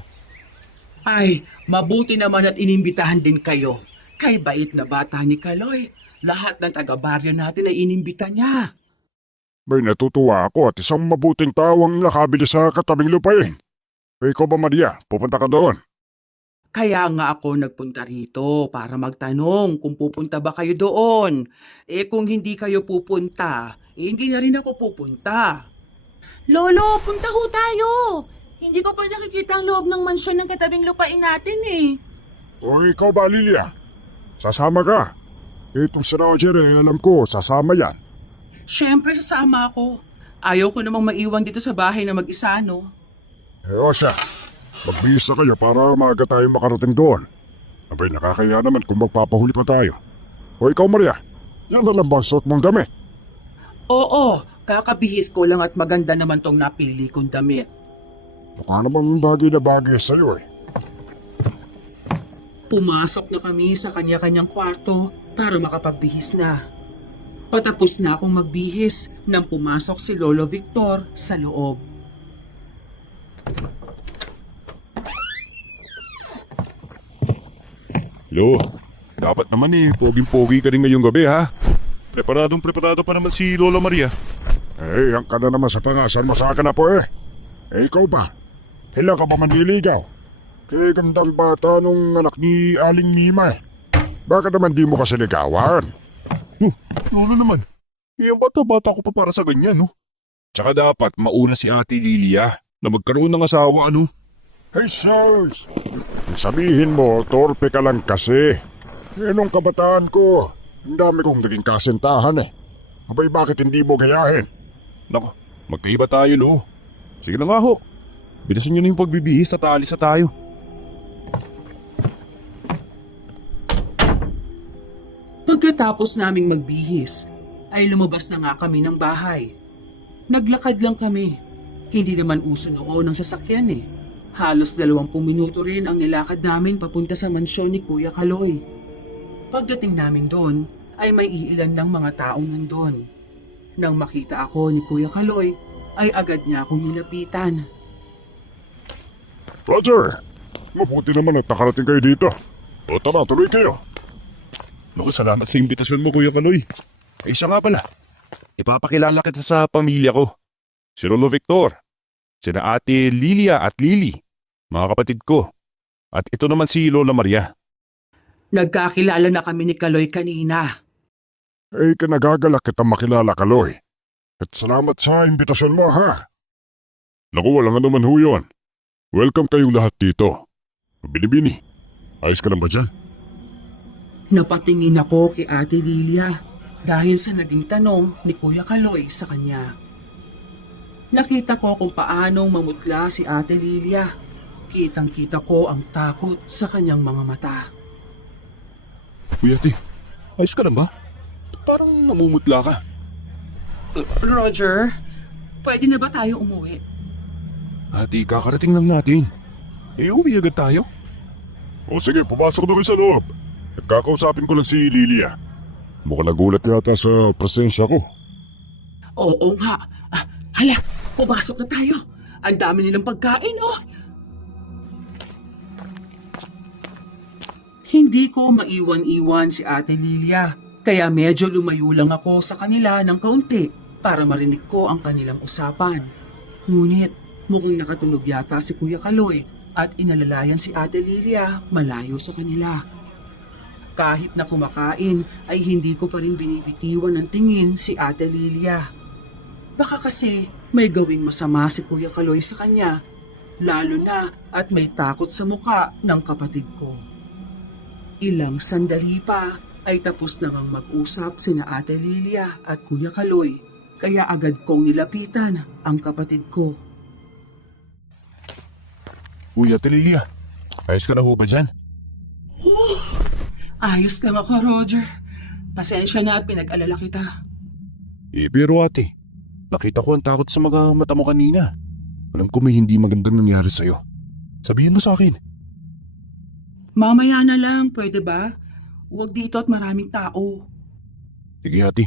Ay, mabuti naman at inimbitahan din kayo. Kay bait na bata ni Kaloy, lahat ng taga-baryo natin ay inimbita niya. May natutuwa ako at isang mabuting tao ang nakabili sa katabing lupain. Ikaw ba, Maria? Pupunta ka doon. Kaya nga ako nagpunta rito para magtanong kung pupunta ba kayo doon. Kung hindi kayo pupunta, hindi na rin ako pupunta. Lolo, punta ho tayo. Hindi ko pa nakikita ang loob ng mansyon ng katabing lupain natin O ikaw ba, Lilia? Sasama ka. Itong si Roger alam ko, sasama yan. Siyempre sasama ako. Ayaw ko namang maiwan dito sa bahay na mag-isa, no? O siya, magbihis na kayo para maaga tayo makarating doon. Abay, nakakaya naman kung magpapahuli pa tayo. O ikaw, Maria, yan na lang ba ang suot mong damit? Oo, kakabihis ko lang at maganda naman tong napili kong damit. Mukha namang bagay na bagay sa'yo eh. Pumasok na kami sa kanya-kanyang kwarto para makapagbihis na. Patapos na akong magbihis nang pumasok si Lolo Victor sa loob. Lo, dapat naman poging-pogi ka rin ngayong gabi ha. Preparado pa naman si Lola Maria. Eh, ang ka na naman sa pangasar mo sa akin na po eh. Eh, ikaw ba? Ilan ka ba manliligaw? Kaya gandang bata nung anak ni Aling Mima eh. Bakit naman di mo kasi ligawan? Lola naman. Ang bata-bata ko pa para sa ganyan, no? Tsaka dapat mauna si Ate Lilia na magkaroon ng asawa, ano? Hey, Charles! Sabihin mo, torpe ka lang kasi. Eh, nung kabataan ko, ang dami kong naging kasintahan eh. Abay, bakit hindi mo gayahin? Nako, magkaiba tayo, Lo. Sige na nga ho. Bilisan nyo na yung pagbibihis at aalis na tayo. Pagkatapos naming magbihis, ay lumabas na nga kami ng bahay. Naglakad lang kami. Hindi naman uso noon ang sasakyan eh. Halos 20 minuto rin ang nilakad namin papunta sa mansyon ni Kuya Kaloy. Pagdating namin doon, ay may iilan ng mga taong nandun. Nang makita ako ni Kuya Kaloy, ay agad niya akong nilapitan. Roger! Mabuti naman at nakarating kayo dito. O tara, tuloy kayo. Naku, salamat sa imbitasyon mo, Kuya Kaloy. Ay, siya nga pala. Ipapakilala kita sa pamilya ko. Si Lolo Victor. Sina Ate Lilia at Lily. Mga kapatid ko. At ito naman si Lola Maria. Nagkakilala na kami ni Kaloy kanina. Eh, kanagagalak kita makilala, Kaloy. At salamat sa imbitasyon mo, ha? Naku, walang ano man ho yun. Welcome kayong lahat dito. Binibini, ayos ka lang ba dyan? Napatingin ako kay Ate Lilia dahil sa naging tanong ni Kuya Kaloy sa kanya. Nakita ko kung paanong mamutla si Ate Lilia. Kitang-kita ko ang takot sa kanyang mga mata. Kuya Ate, ayos ka lang ba? Parang namumutla ka. Roger, pwede na ba tayo umuwi? Ate, kakarating lang natin. Uwi agad tayo. O sige, pumasok na kayo sa loob. At kakausapin ko lang si Lilia. Mukhang nagulat yata sa presensya ko. Oo nga. Hala, pumasok na tayo. Ang dami nilang pagkain, oh. Hindi ko maiwan-iwan si Ate Lilia, kaya medyo lumayo lang ako sa kanila ng kaunti para marinig ko ang kanilang usapan. Ngunit mukhang nakatulog yata si Kuya Kaloy at inalalayan si Ate Lilia malayo sa kanila. Kahit na kumakain ay hindi ko pa rin binibitiwan ng tingin si Ate Lilia. Baka kasi may gawing masama si Kuya Kaloy sa kanya, lalo na at may takot sa muka ng kapatid ko. Ilang sandali pa ay tapos na ngang mag-usap sina Ate Lilia at Kuya Kaloy, kaya agad kong nilapitan ang kapatid ko. Kuya Ate Lilia, ayos ka na ho ba dyan? Ayos lang ako, Roger. Pasensya na at pinag-alala kita. Pero ate, nakita ko ang takot sa mga mata mo kanina. Alam ko may hindi magandang nangyari sa'yo. Sabihin mo sa akin. Mamaya na lang, pwede ba? Huwag dito at maraming tao. Sige ate.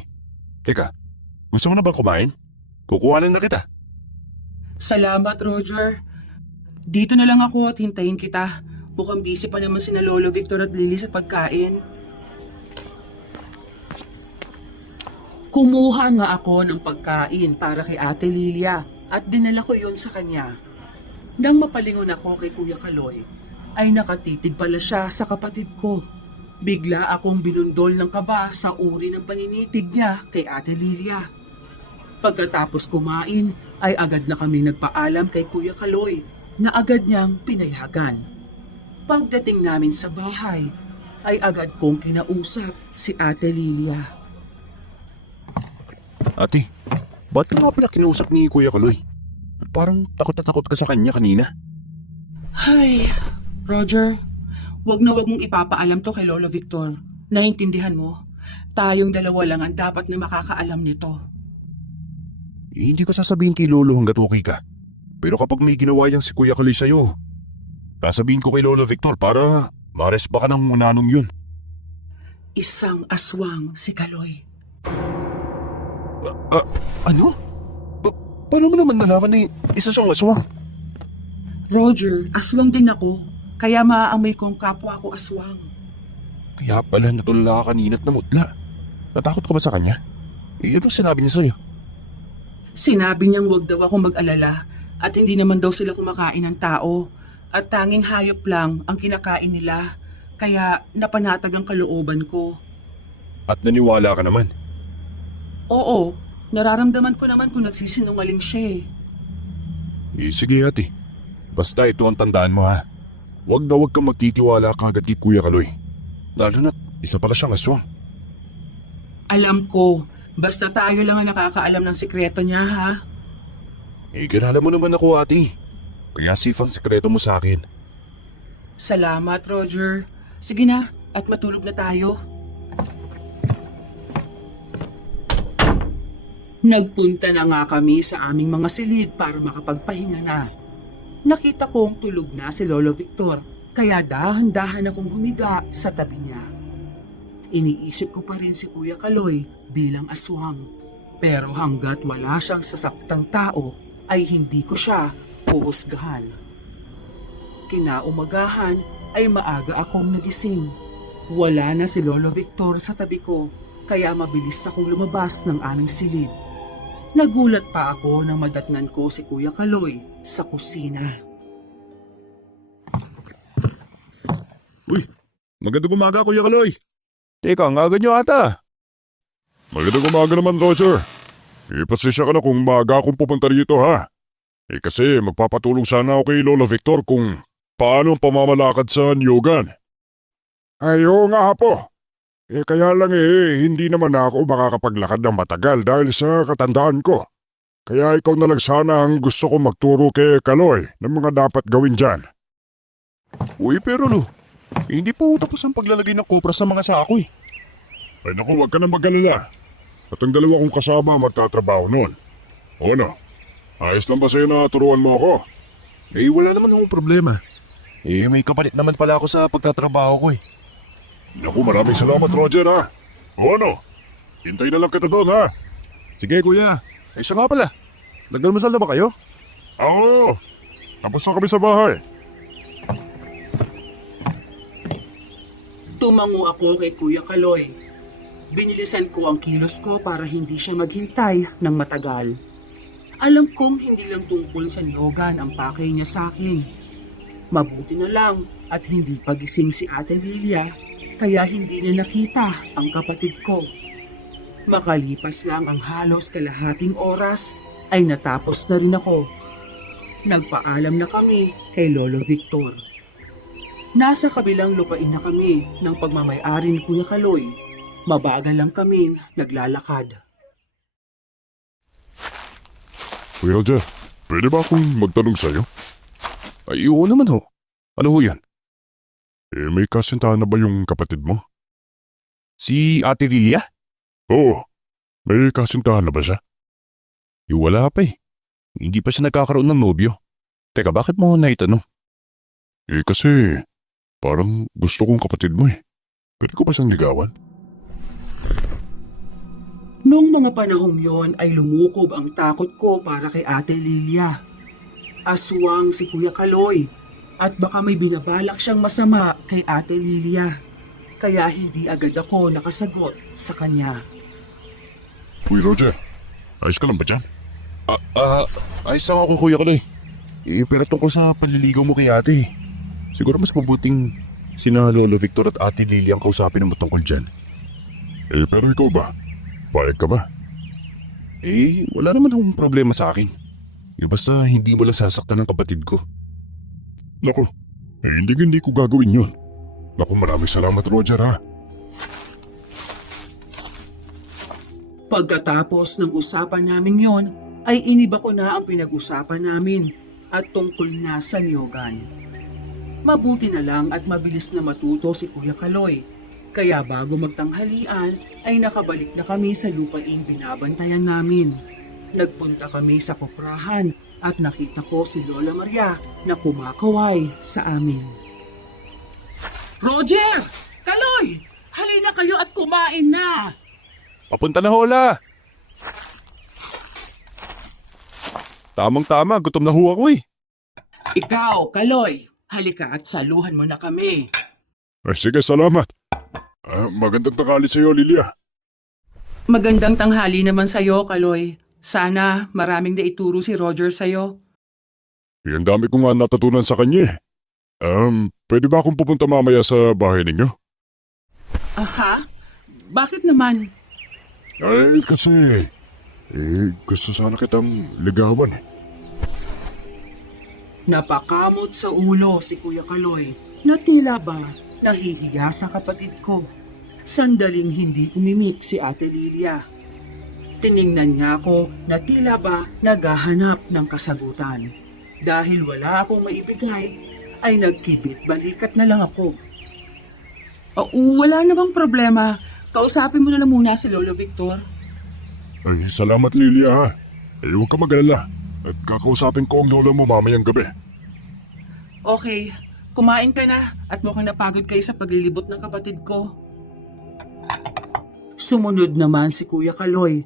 Teka, gusto mo na ba kumain? Kukuhanan na kita. Salamat, Roger. Dito na lang ako at hintayin kita. Mukhang busy pa naman sina Lolo Victor at Lily sa pagkain. Kumuha nga ako ng pagkain para kay Ate Lilia at dinala ko yun sa kanya. Nang mapalingon ako kay Kuya Kaloy, ay nakatitig pala siya sa kapatid ko. Bigla akong binundol ng kaba sa uri ng paninitig niya kay Ate Lilia. Pagkatapos kumain, ay agad na kami nagpaalam kay Kuya Kaloy na agad niyang pinayagan. Pagdating namin sa bahay, ay agad kong kinausap si Ate Lilia. Ate, ba't ka nga pala kinausap ni Kuya Kaloy? Parang takot na takot ka sa kanya kanina. Hay, Roger, wag mong ipapaalam to kay Lolo Victor. Naiintindihan mo? Tayong dalawa lang ang dapat na makakaalam nito. hindi ko sasabihin kay Lolo hanggat okay ka. Pero kapag may ginawa yang si Kuya Kaloy sa'yo, sasabihin ko kay Lolo Victor para mares ba ka ng munanong yun. Isang aswang si Kaloy. Ano? Paano mo naman nalaman na isa siyang aswang? Roger, aswang din ako. Kaya maaamoy kong kapwa ko aswang. Kaya pala natulala ka kanina at namutla. Natakot ka ba sa kanya? Ano sinabi niya sa'yo? Sinabi niyang wag daw ako mag-alala at hindi naman daw sila kumakain ng tao at tanging hayop lang ang kinakain nila. Kaya napanatag ang kalooban ko. At naniwala ka naman? Oo, nararamdaman ko naman kung nagsisinungaling siya Sige ate. Basta ito ang tandaan mo ha. Huwag na huwag kang magtitiwala kagad kay Kuya Kaloy. Lalo na't isa pala siyang aswang. Alam ko, basta tayo lang ang nakakaalam ng sikreto niya ha. Kilala mo naman ako ate. Kaya safe ang sikreto mo sa akin. Salamat Roger. Sige na, at matulog na tayo. Nagpunta na nga kami sa aming mga silid para makapagpahinga na. Nakita kong tulog na si Lolo Victor, kaya dahan-dahan akong humiga sa tabi niya. Iniisip ko pa rin si Kuya Kaloy bilang aswang. Pero hanggat wala siyang sasaktang tao, ay hindi ko siya huhusgahan. Kinaumagahan ay maaga akong nagising. Wala na si Lolo Victor sa tabi ko, kaya mabilis akong lumabas ng aming silid. Nagulat pa ako nang madatnan ko si Kuya Kaloy sa kusina. Uy, magandang umaga Kuya Kaloy. Teka, ang aga niyo ata. Magandang umaga naman, Roger. Pasensya ka na kung maaga akong pupunta rito ha. Kasi magpapatulong sana ako kay Lolo Victor kung paano ang pamamalakad sa Nyogan. Ay, oo nga po. Kaya lang hindi naman ako makakapaglakad ng matagal dahil sa katandaan ko. Kaya ikaw na lang sana ang gusto ko magturo kay Kaloy ng mga dapat gawin dyan. Uy, pero Lo, hindi pa tapos ang paglalagay ng kopra sa mga sako Ay naku, huwag ka na mag-alala. At ang dalawa kong kasama magtatrabaho noon. O ano? Ayos lang ba sa'yo na turuan mo ako? Wala naman akong problema. May kapalit naman pala ako sa pagtatrabaho ko Naku, maraming salamat, Roger ha. O ano? Hintay na lang kita doon ha. Sige kuya, siya nga pala. Nagdalmasal na ba kayo? Oo. Tapos na kami sa bahay. Tumango ako kay Kuya Kaloy. Binilisan ko ang kilos ko para hindi siya maghintay ng matagal. Alam kong hindi lang tungkol sa niyogan ang pakay niya sa akin. Mabuti na lang at hindi pagising si Ate Lilia, kaya hindi niya nakita ang kapatid ko. Makalipas lang ang halos kalahating oras ay natapos na rin ako. Nagpaalam na kami kay Lolo Victor. Nasa kabilang lupain na kami ng pagmamay-ari ni Kuya Kaloy. Mabagal lang kaming naglalakad. Kuya Roger, pwede ba akong magtanong sa'yo? Ay, oo naman ho. Ano ho yan? May kasintahan na ba yung kapatid mo? Si Ate Lilia? Oo. May kasintahan na ba siya? Wala pa Hindi pa siya nagkakaroon ng nobyo. Teka, bakit mo naitanong? Kasi parang gusto kong kapatid mo Pwede ko ba siyang ligawan? Noong mga panahong yon ay lumukob ang takot ko para kay Ate Lilia. Aswang si Kuya Kaloy at baka may binabalak siyang masama kay Ate Lilia. Kaya hindi agad ako nakasagot sa kanya. Uy Roger, ayos ka lang ba dyan? Ayos lang ako Kuya Kaloy. Pero tungkol sa panliligaw mo kay ate. Siguro mas mabuting sina Lolo Victor at Ate Lily ang kausapin mo tungkol dyan. Pero ikaw ba? Payag ka ba? Wala naman akong problema sa akin. Basta hindi mo lang sasaktan ng kapatid ko. Naku, hindi ko gagawin yun. Naku, maraming salamat Roger ha. Pagkatapos ng usapan namin yon, ay iniba ko na ang pinag-usapan namin at tungkol na sa niyogan. Mabuti na lang at mabilis na matuto si Kuya Kaloy. Kaya bago magtanghalian ay nakabalik na kami sa lupaing binabantayan namin. nagpunta kami sa koprahan at nakita ko si Lola Maria na kumakaway sa amin. Roger! Kaloy! Halina kayo at kumain na! Papunta na, Hola! Tamang-tama, gutom na ho ako eh. Ikaw, Kaloy, halika at saluhan mo na kami. Ay, sige, salamat. Magandang tanghali sa iyo, Lilia. Magandang tanghali naman sa'yo, Kaloy. Sana maraming naituro si Roger sa'yo. Ang dami ko nga natutunan sa kanya eh. Pwede ba akong pupunta mamaya sa bahay ninyo? Aha? Bakit naman? Ay, kasi... gusto sana kitang ligawan eh. Napakamot sa ulo si Kuya Kaloy na tila ba nahihiya sa kapatid ko. Sandaling hindi umimik si Ate Lilia. Tiningnan niya ako na tila ba naghahanap ng kasagutan. Dahil wala akong maibigay, ay nagkibit balikat na lang ako. Wala namang problema. Kausapin mo na lang muna si Lolo Victor. Ay, salamat Lilia ha. Huwag ka mag-alala. At kakausapin ko ang lola mo mamayang gabi. Okay, kumain ka na at mukhang napagod kayo sa paglilibot ng kapatid ko. Sumunod naman si Kuya Kaloy.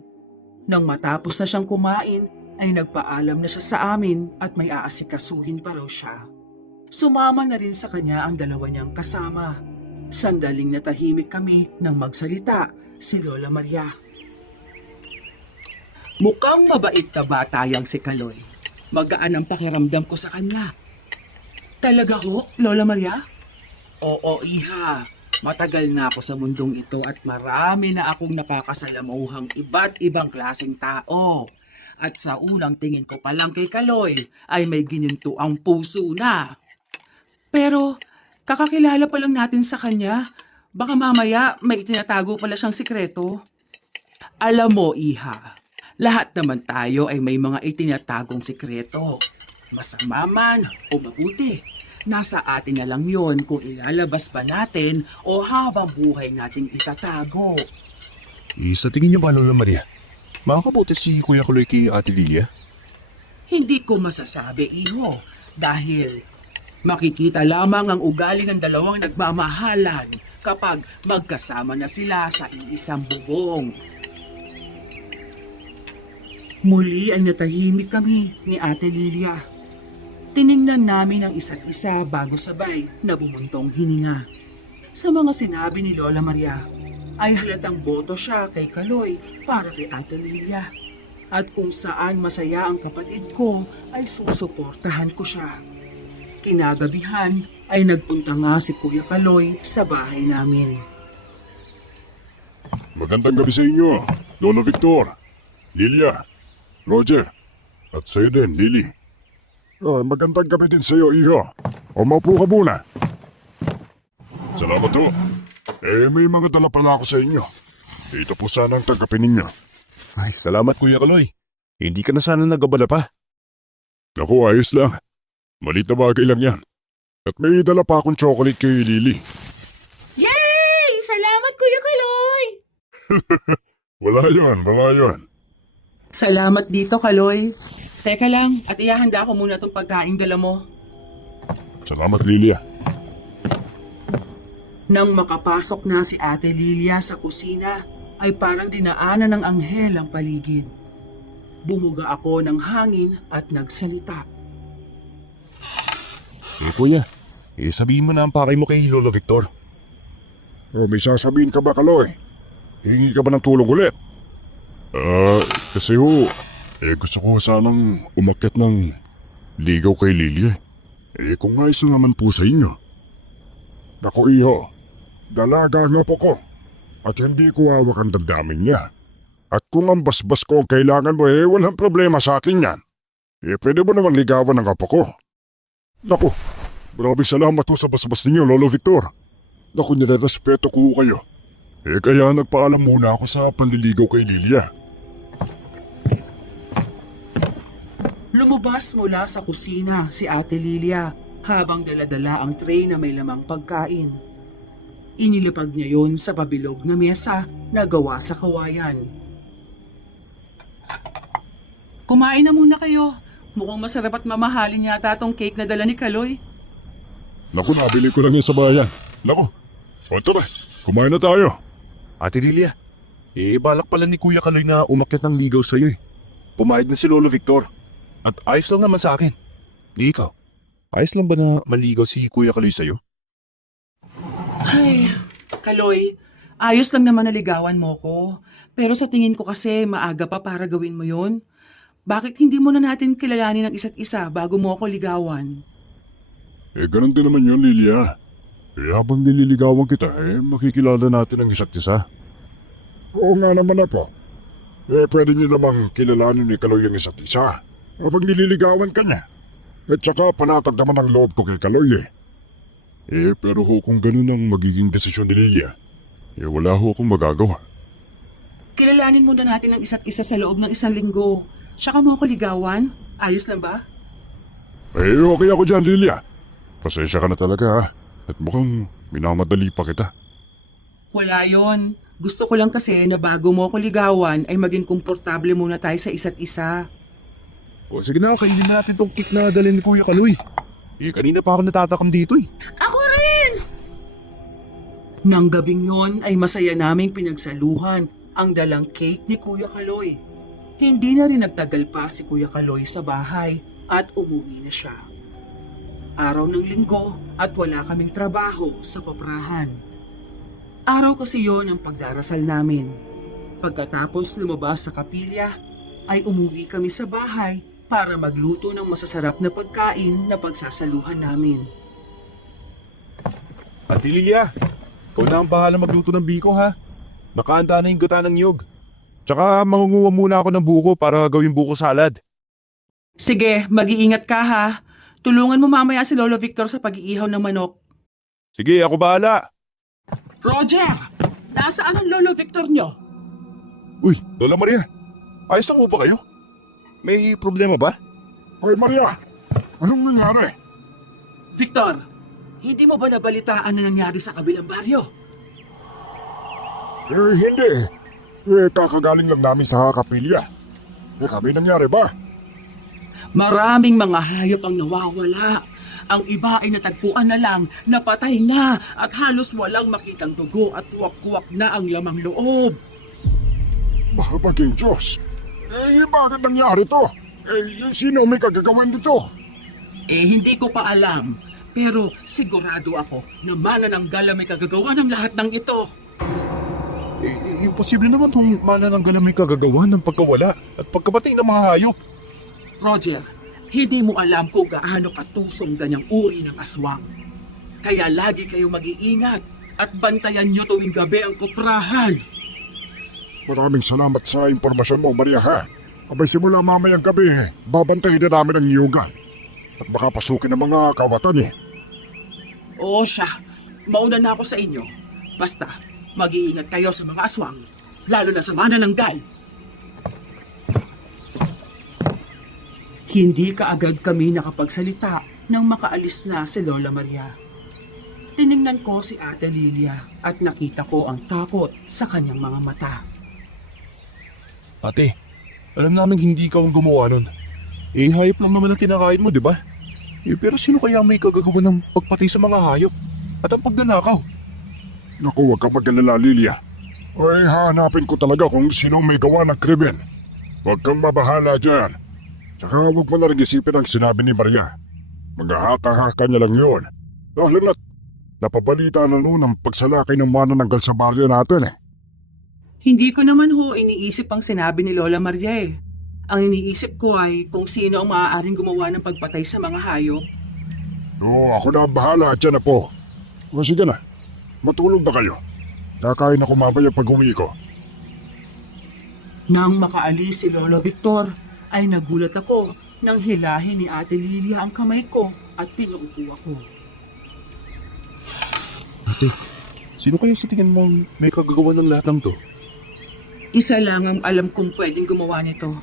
Nang matapos na siyang kumain, ay nagpaalam na siya sa amin at may aasikasuhin pa raw siya. Sumama na rin sa kanya ang dalawa niyang kasama. Sandaling natahimik kami nang magsalita si Lola Maria. Mukhang mabait na bata yang si Kaloy. Magaan ang pakiramdam ko sa kanya. Talaga ho, Lola Maria? Oo, iha. Matagal na ako sa mundong ito at marami na akong nakakasalamuhang iba't ibang klaseng tao. At sa unang tingin ko pa lang kay Kaloy ay may gininto ang puso na. Pero kakakilala pa lang natin sa kanya. Baka mamaya may itinatago pala siyang sikreto. Alam mo, iha, lahat naman tayo ay may mga itinatagong sikreto. Masama man o mabuti. Nasa atin na lang yon kung ilalabas pa natin o habang buhay nating itatago. Sa tingin niyo ba, Lola Maria? Makakabuti si Kuya Kaloy kay Ate Lilia? Hindi ko masasabi, iho, dahil makikita lamang ang ugali ng dalawang nagmamahalan kapag magkasama na sila sa iisang bubong. Muli ay natahimik kami ni Ate Lilia. Tiningnan namin ang isa't isa bago sabay na bumuntong hininga. Sa mga sinabi ni Lola Maria, ay halatang boto siya kay Kaloy para kay Ate Lilia. At kung saan masaya ang kapatid ko, ay susuportahan ko siya. Kinagabihan ay nagpunta nga si Kuya Kaloy sa bahay namin. Magandang gabi sa inyo, Lolo Victor, Lilia, Roger, at sa'yo din, Lily. Magandang gabi din sa'yo, iho. Umaupo ka muna. Salamat ho. May mga dala pala ako sa inyo. Ito po sana ang tanggapin ninyo. Ay, salamat Kuya Kaloy. Hindi ka na sana nagabala pa. Naku, ayos lang. Malit na bagay lang yan. At may dala pa akong chocolate kay Lily. Yay! Salamat, Kuya Kaloy! Wala yon. Salamat dito, Kaloy. Teka lang, at ihahanda ko muna itong pagkain dala mo. Salamat, Lilia. Nang makapasok na si Ate Lilia sa kusina, ay parang dinaanan ng anghel ang paligid. Bumuga ako ng hangin at nagsalita. Kuya, sabihin mo na ang pakay mo kay Lolo Victor. May sasabihin ka ba, Kaloy? Hingi ka ba ng tulong ulit? Kasi gusto ko sanang umakyat ng ligaw kay Lilia. Kung ayos naman po sa inyo. Naku, iho, dalaga nga po ko at hindi ko hawak ang damdamin niya. At kung ang basbas ko ang kailangan mo, walang problema sa akin yan. Pwede mo naman ligawan ng apo ko. Naku, maraming salamat po sa basbas ninyo, Lolo Victor. Naku, nilarespeto ko kayo. Kaya nagpaalam muna ako sa panliligaw kay Lilia. Lumabas mula sa kusina si Ate Lilia habang daladala ang tray na may lamang pagkain. Inilapag niya yon sa pabilog na mesa na gawa sa kawayan. Kumain na muna kayo. Mukhang masarap at mamahalin yata tong cake na dala ni Kaloy. Naku, nabili ko lang yan sa bayan. Naku, o tara, kumain na tayo. Ate Lilia, balak pala ni Kuya Kaloy na umakyat ng ligaw sa'yo eh. Pumayag na si Lolo Victor. At ayos lang naman sa akin. Di ikaw, ayos lang ba na maligaw si Kuya Kaloy sa'yo? Ay, Kaloy, ayos lang naman naligawan mo ko. Pero sa tingin ko kasi maaga pa para gawin mo yon. Bakit hindi mo na natin kilalanin ng isa't isa bago mo ako ligawan? Ganun din naman yun, Lilia. Habang nililigawan kita, makikilala natin ang isa't isa. Oo nga naman ako. Pwede niyo namang kilalanin ni Kaloy ang isa't isa habang nililigawan ka niya. At saka panatag naman ang loob ko kay Kaloy pero kung ganun ang magiging desisyon ni Lilia, wala akong magagawa. Kilalanin muna natin ang isa't isa sa loob ng 1 linggo. Tsaka mo ako ligawan? Ayos na ba? Okay ako dyan, Lilia. Pasensya ka na talaga at mukhang minamadali pa kita. Wala yon. Gusto ko lang kasi na bago mo ako ligawan ay maging komportable muna tayo sa isa't isa. O sige na, kainin natin tong cake na dalhin ni Kuya Kaloy. Kanina pa ako natatakam dito eh. Ako rin! Nang gabing yon ay masaya naming pinagsaluhan ang dalang cake ni Kuya Kaloy. Hindi na rin nagtagal pa si Kuya Kaloy sa bahay at umuwi na siya. Araw ng linggo at wala kaming trabaho sa koprahan. Araw kasi yon ang pagdarasal namin. Pagkatapos lumabas sa kapilya, ay umuwi kami sa bahay para magluto ng masasarap na pagkain na pagsasaluhan namin. Ate Lilia, ikaw na ang bahala magluto ng biko ha. Nakaanda na yung gata ng niyog. Tsaka mangunguha muna ako ng buko para gawing buko salad. Sige, mag-iingat ka ha. Tulungan mo mamaya si Lolo Victor sa pag-iihaw ng manok. Sige, ako bahala. Roger! Nasaan ang Lolo Victor nyo? Uy, Lola Maria, ayos lang ba kayo? May problema ba? Hoy Maria, anong nangyari? Victor, hindi mo ba nabalitaan na nangyari sa kabilang baryo? Hindi. Kakagaling lang namin sa kapilya. Kami nangyari ba? Maraming mga hayop ang nawawala. Ang iba ay natagpuan na lang, napatay na at halos walang makitang dugo at tuwak-tuwak na ang lamang loob. Mahapaging Diyos. Bakit nangyari to? Sino may kagagawan dito? Hindi ko pa alam. Pero sigurado ako na manananggal ang may kagagawa ng lahat ng ito. Imposible naman kung manananggal ang may kagagawa ng pagkawala at pagkabatay ng mga hayop. Roger, hindi mo alam kung gaano katusong ganyang uri ng aswang. Kaya lagi kayong mag-iingat at bantayan nyo tuwing gabi ang kuprahan. Maraming salamat sa impormasyon mo, Maria ha. Abay simula mamayang gabi, babantayin na namin ang niyugan. At baka pasukin ng mga kawatan Oo siya, mauna na ako sa inyo. Basta, mag-iingat kayo sa mga aswang, lalo na sa manananggal. Hindi kaagad kami nakapagsalita nang makaalis na si Lola Maria. Tiningnan ko si Ate Lilia at nakita ko ang takot sa kanyang mga mata. Ate, alam namin hindi ikaw ang gumawa nun. Hayop lang naman ang kinakain mo, di ba? Pero sino kaya may kagagawa ng pagpatay sa mga hayop at ang pagdanakaw? Naku, huwag ka mag-alala, Lilia. Hahanapin ko talaga kung sino may gawa ng krimen. Huwag kang mabahala dyan. Tsaka huwag mo na rin isipin ang sinabi ni Maria. Mag-haka-haka niya lang yun. Lalo na't napabalita na noon ang pagsalakay ng manananggal sa baryo natin Hindi ko naman iniisip ang sinabi ni Lola Maria Ang iniisip ko ay kung sino ang maaaring gumawa ng pagpatay sa mga hayop. Ako na ang bahala dyan po. O sige na, matulog na kayo. Kakain ako mamaya pag-uwi ko. Nang makaalis si Lolo Victor, ay nagulat ako nang hilahin ni Ate Lilia ang kamay ko at pinaupo ako. Ate, sino kayo sa tingin mong may kagagawa ng lahat ng to? Isa lang ang alam kong pwedeng gumawa nito.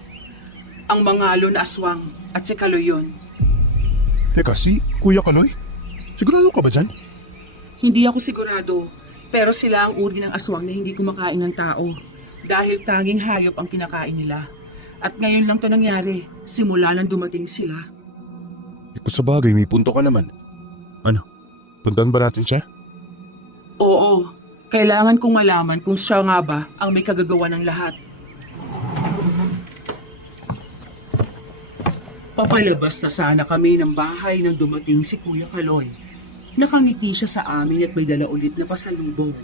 Ang mangalo na aswang at si Kaloy yun. Teka, si Kuya Kaloy? Sigurado ka ba dyan? Hindi ako sigurado, pero sila ang uri ng aswang na hindi kumakain ng tao dahil tanging hayop ang kinakain nila. At ngayon lang to nangyari, simula nang dumating sila. Kung sa bagay, may punto ka naman. Ano? Puntahan ba natin siya? Oo, kailangan kong malaman kung siya nga ba ang may kagagawa ng lahat. Papalabas na sana kami ng bahay nang dumating si Kuya Kaloy. Nakangiti siya sa amin at may dala ulit na pasalubong.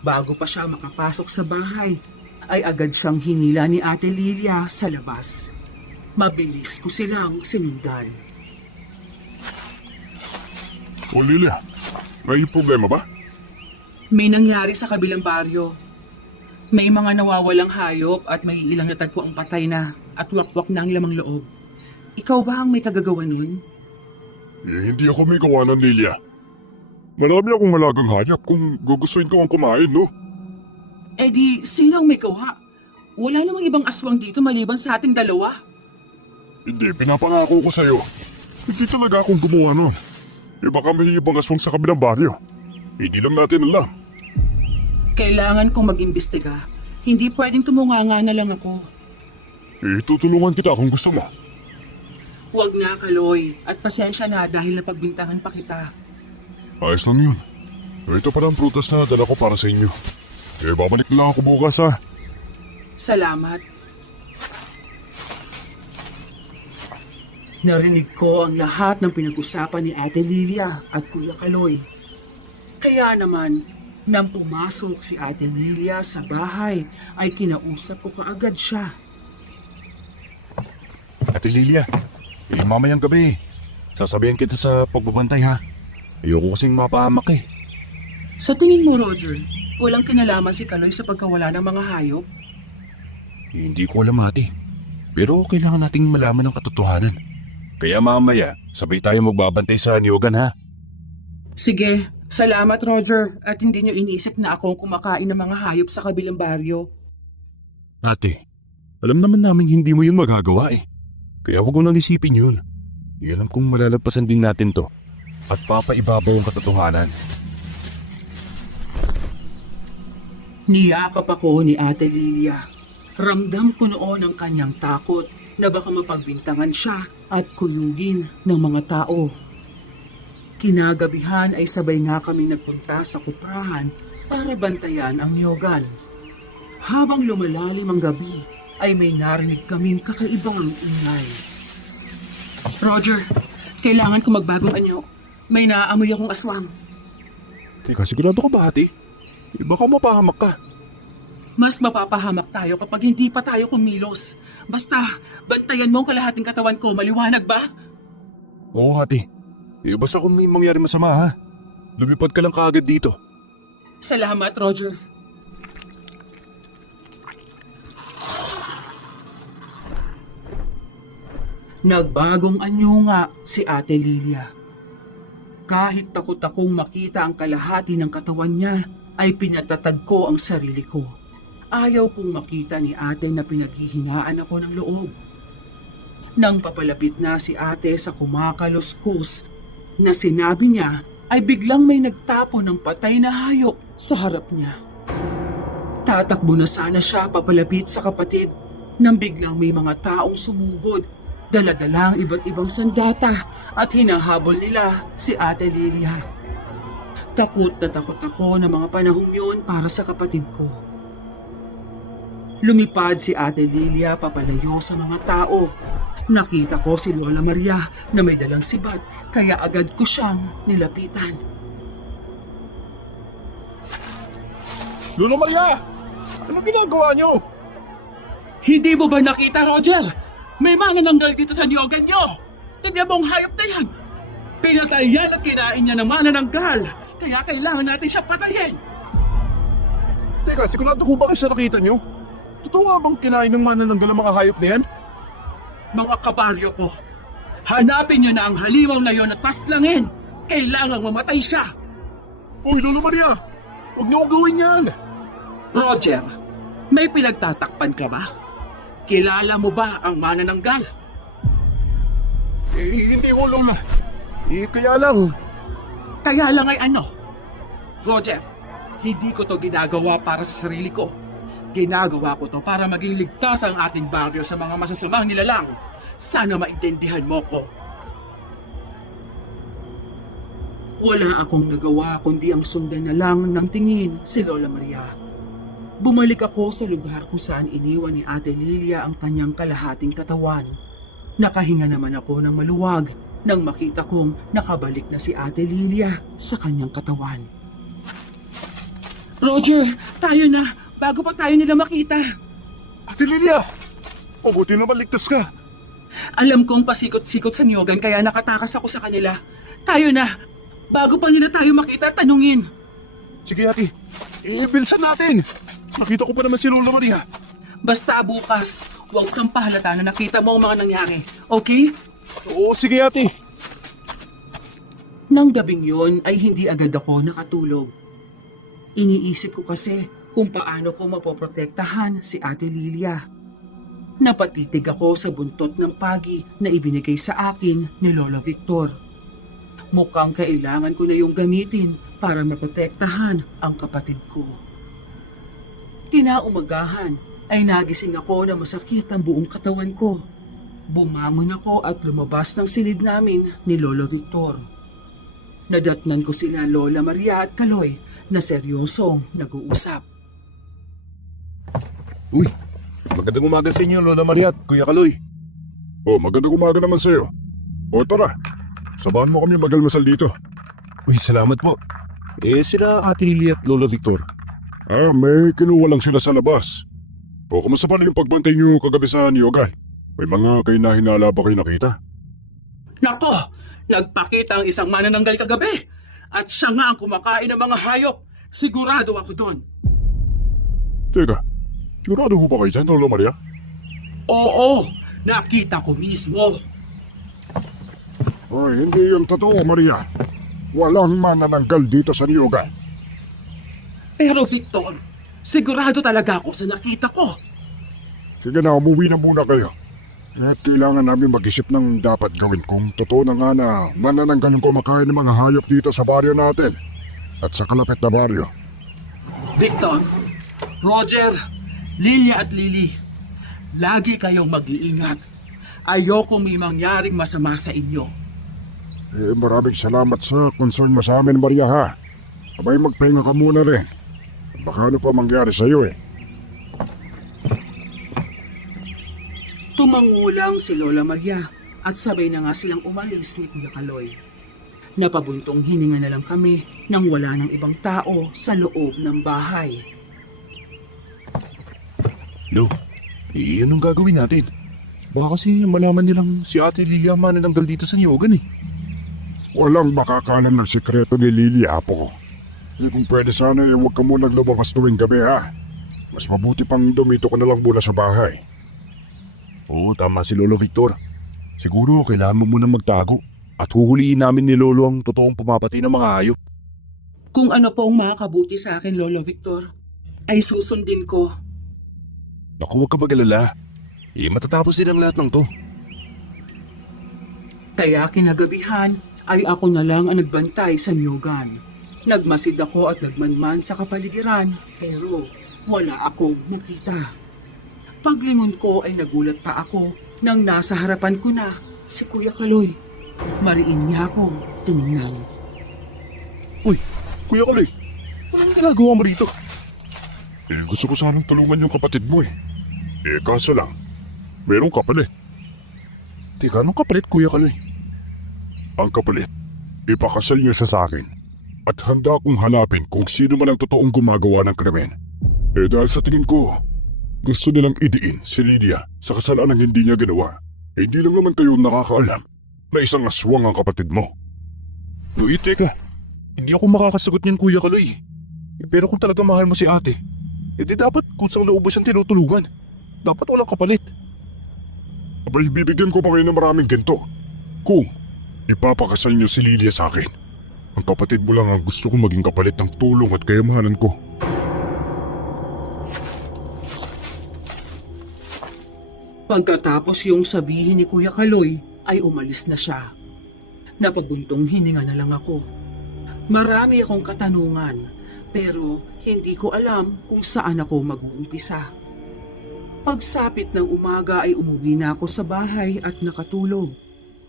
Bago pa siya makapasok sa bahay, ay agad siyang hinila ni Ate Lilia sa labas. Mabilis ko silang sinundan. O Lilia, may problema ba? May nangyari sa kabilang baryo. May mga nawawalang hayop at may ilang natagpo ang patay na at wakwak na ang lamang loob. Ikaw ba ang may kagagawa nun? Hindi ako may kawanan, Lilia. Marami akong malagang hayop kung gugustuhin ko ang kumain, no? Eh di, sino ang may gawa? Wala namang ibang aswang dito maliban sa ating dalawa. Hindi, pinapangako ko sa'yo. Hindi talaga akong gumawa nun. Baka may ibang aswang sa kabilang baryo. Hindi lang natin alam. Kailangan kong mag-imbestiga. Hindi pwedeng tumunganga na lang ako. Tutulungan kita kung gusto mo. Huwag na, Kaloy. At pasensya na dahil napagbintangan pa kita. Ayos lang yun. Ito pa ang prutas na dala ko para sa inyo. Babalik na lang ako bukas, ha? Salamat. Narinig ko ang lahat ng pinag-usapan ni Ate Lilia at Kuya Kaloy. Kaya naman, nang pumasok si Ate Lilia sa bahay, ay kinausap ko kaagad siya. Ate Lilia, mamayang gabi. Sasabihin kita sa pagbabantay ha. Ayoko kasing mapahamak eh. Sa tingin mo, Roger, walang kinalaman si Kaloy sa pagkawala ng mga hayop? Hindi ko alam ate. Pero kailangan nating malaman ang katotohanan. Kaya mamaya, sabay tayo magbabantay sa Nyogan ha. Sige, salamat Roger at hindi niyo iniisip na ako ang kumakain ng mga hayop sa kabilang baryo. Ate, alam naman namin hindi mo yun magagawa eh. Kaya huwag mo nang isipin yun. Alam kong malalagpasan din natin to. At papaibabaw yung katotohanan. Niyakap ako ni Ate Lilia. Ramdam ko noon ang kanyang takot na baka mapagbintangan siya at kuyugin ng mga tao. Kinagabihan ay sabay nga kaming nagpunta sa kuprahan para bantayan ang Nyogan. Habang lumalalim ang gabi, ay may narinig kaming kakaibang ingay. Roger, kailangan ko magbagong anyo. May naaamoy akong aswang. Teka, sigurado ka ba ate? Baka mapahamak ka. Mas mapapahamak tayo kapag hindi pa tayo kumilos. Basta, bantayan mo ang kalahating katawan ko, maliwanag ba? Oo ate. Basta kung may mangyari masama ha. Lumipad ka lang kaagad dito. Salamat, Roger. Nagbagong anyo nga si Ate Lilia. Kahit takot akong makita ang kalahati ng katawan niya, ay pinatatag ko ang sarili ko. Ayaw kong makita ni ate na pinaghihinaan ako ng loob. Nang papalapit na si ate sa kumakaluskos na sinabi niya, ay biglang may nagtapo ng patay na hayop sa harap niya. Tatakbo na sana siya papalapit sa kapatid nang biglang may mga taong sumugod, dala-dala ang iba't ibang sandata at hinahabol nila si Ate Lilia. Takot na takot ako ng mga panahong yun para sa kapatid ko. Lumipad si Ate Lilia papalayo sa mga tao. Nakita ko si Lola Maria na may dalang sibat kaya agad ko siyang nilapitan. Lola Maria! Anong ginagawa niyo? Hindi mo ba nakita, Roger? May manananggal dito sa niyogan niyo. Tignan mo ang hayop na yan. Pinatay yan at kinain niya ng manananggal. Kaya kailangan natin siya patayin. Teka, sigurado ko ba kayo sa nakita niyo? Totoo nga bang kinain ng manananggal ang mga hayop na yan? Mga kabaryo ko, hanapin niyo na ang halimaw na yon at paslangin. Kailangang mamatay siya. Uy, Lola Maria! Huwag niyo gawin yan! Roger, may pinagtatakpan ka ba? Kilala mo ba ang manananggal? Hindi ko, Lola. Kaya lang. Kaya lang ay ano? Roger, hindi ko to ginagawa para sa sarili ko. Ginagawa ko to para maging ligtas ang ating baryo sa mga masasamang nilalang. Sana maintindihan mo ko. Wala akong nagawa kundi ang sundan na lang ng tingin si Lola Maria. Bumalik ako sa lugar kung saan iniwan ni Ate Lilia ang kanyang kalahating katawan. Nakahinga naman ako ng maluwag nang makita kong nakabalik na si Ate Lilia sa kanyang katawan. Roger, tayo na, bago pa tayo nila makita. Ate Lilia! Mabuti naman ligtas ka. Alam kong pasikot-sikot sa niyogan kaya nakatakas ako sa kanila. Tayo na, bago pa nila tayo makita, tanungin. Sige ate, ibilsan natin. Nakita ko pa naman si Lola Maria. Basta bukas, huwag kang pahalata na nakita mo ang mga nangyari, okay? Oo, sige ate. Nang gabing yon ay hindi agad ako nakatulog. Iniisip ko kasi kung paano ko mapoprotektahan si Ate Lilia. Napatitig ako sa buntot ng pagi na ibinigay sa akin ni Lolo Victor. Mukhang kailangan ko na yung gamitin para maprotektahan ang kapatid ko. Kinaumagahan ay nagising ako na masakit ang buong katawan ko. Bumangon ako at lumabas ng silid namin ni Lolo Victor. Nadatnan ko sila Lola Maria at Kaloy na seryosong nag-uusap. Uy, magandang umaga sa inyo Lola Maria at Kuya Kaloy. Oh, magandang umaga naman sa'yo. O tara, sabahan mo kami magalmasal dito. Uy, salamat po. Sila Ate Lilia at Lola Victor. May kinuha lang sila sa labas. O, kamusta pa na yung pagbantay niyo kagabi sa Niyogay? May mga kainahinala ba kayo nakita? Nako! Nagpakita ang isang manananggal kagabi! At siya nga ang kumakain ng mga hayop! Sigurado ako doon! Teka, sigurado ho ba kayo dyan, Lola Maria? Oo! Nakita ko mismo! Ay, hindi yung totoo, Maria. Walang manananggal dito sa Niyogay. Pero Victor, sigurado talaga ako sa nakita ko! Sige na, umuwi na muna kayo. At kailangan namin mag-isip ng dapat gawin kung totoo na nga na manananggal yung kumakain ng mga hayop dito sa baryo natin at sa kalapit na baryo. Victor, Roger, Lilia at Lily, lagi kayong mag-iingat. Ayoko may mangyaring masama sa inyo. Maraming salamat sa concern mo sa amin, Maria, ha? Abay, magpahinga ka muna rin. Baka ano pa mangyari sa iyo, Tumangulang si Lola Maria at sabay na nga silang umalis ni Kuya Kaloy. Napabuntong hininga na lang kami nang wala ng ibang tao sa loob ng bahay. No, iyon ang gagawin natin. Baka kasi malaman nilang si Ate Lilia manananggal dito sa Niyogан eh. Walang makakalam ng sikreto ni Lily, apo ko. Kung pwede sana, huwag ka munang lumabas tuwing gabi, ha? Mas mabuti pang dumito ka na lang muna sa bahay. Oo, tama si Lolo Victor. Siguro kailangan mo munang magtago at huhuliin namin ni Lolo ang totoong pumapatay ng mga hayop. Kung ano po ang makakabuti sa akin, Lolo Victor, ay susundin ko. Naku, huwag ka mag-alala. Matatapos din ang lahat ng to. Kaya kinagabihan ay ako na lang ang nagbantay sa Niyogан. Nagmasid ako at nagmanman sa kapaligiran pero wala akong nakita. Paglingon ko ay nagulat pa ako nang nasa harapan ko na si Kuya Kaloy. Mariin niya akong tiningnan. Uy, Kuya Kaloy, anong ginagawa mo rito? Gusto ko sanang tulungan yung kapatid mo, kaso lang, merong kapalit. Teka, anong kapalit, Kuya Kaloy? Ang kapalit, ipakasal niyo siya sa akin. At handa akong hanapin kung sino man ang totoong gumagawa ng krimen. Dahil sa tingin ko, gusto nilang idiin si Lydia sa kasalanang hindi niya ginawa. Hindi lang naman kayo nakakaalam na isang aswang ang kapatid mo. Uy, teka. Hindi ako makakasagot niyan, Kuya Kaloy. Pero kung talaga mahal mo si ate, di dapat kusang naubos ang tinutulugan. Dapat walang kapalit. Abay, bibigyan ko pa kayo ng maraming ginto. Kung ipapakasal niyo si Lydia sa akin, ang kapatid mo lang ang gusto kong maging kapalit ng tulong at kayamanan ko. Pagkatapos yung sabihin ni Kuya Kaloy ay umalis na siya. Napabuntong hininga na lang ako. Marami akong katanungan Pero hindi ko alam kung saan ako mag-uumpisa. Pagsapit ng umaga ay umuwi na ako sa bahay at nakatulog.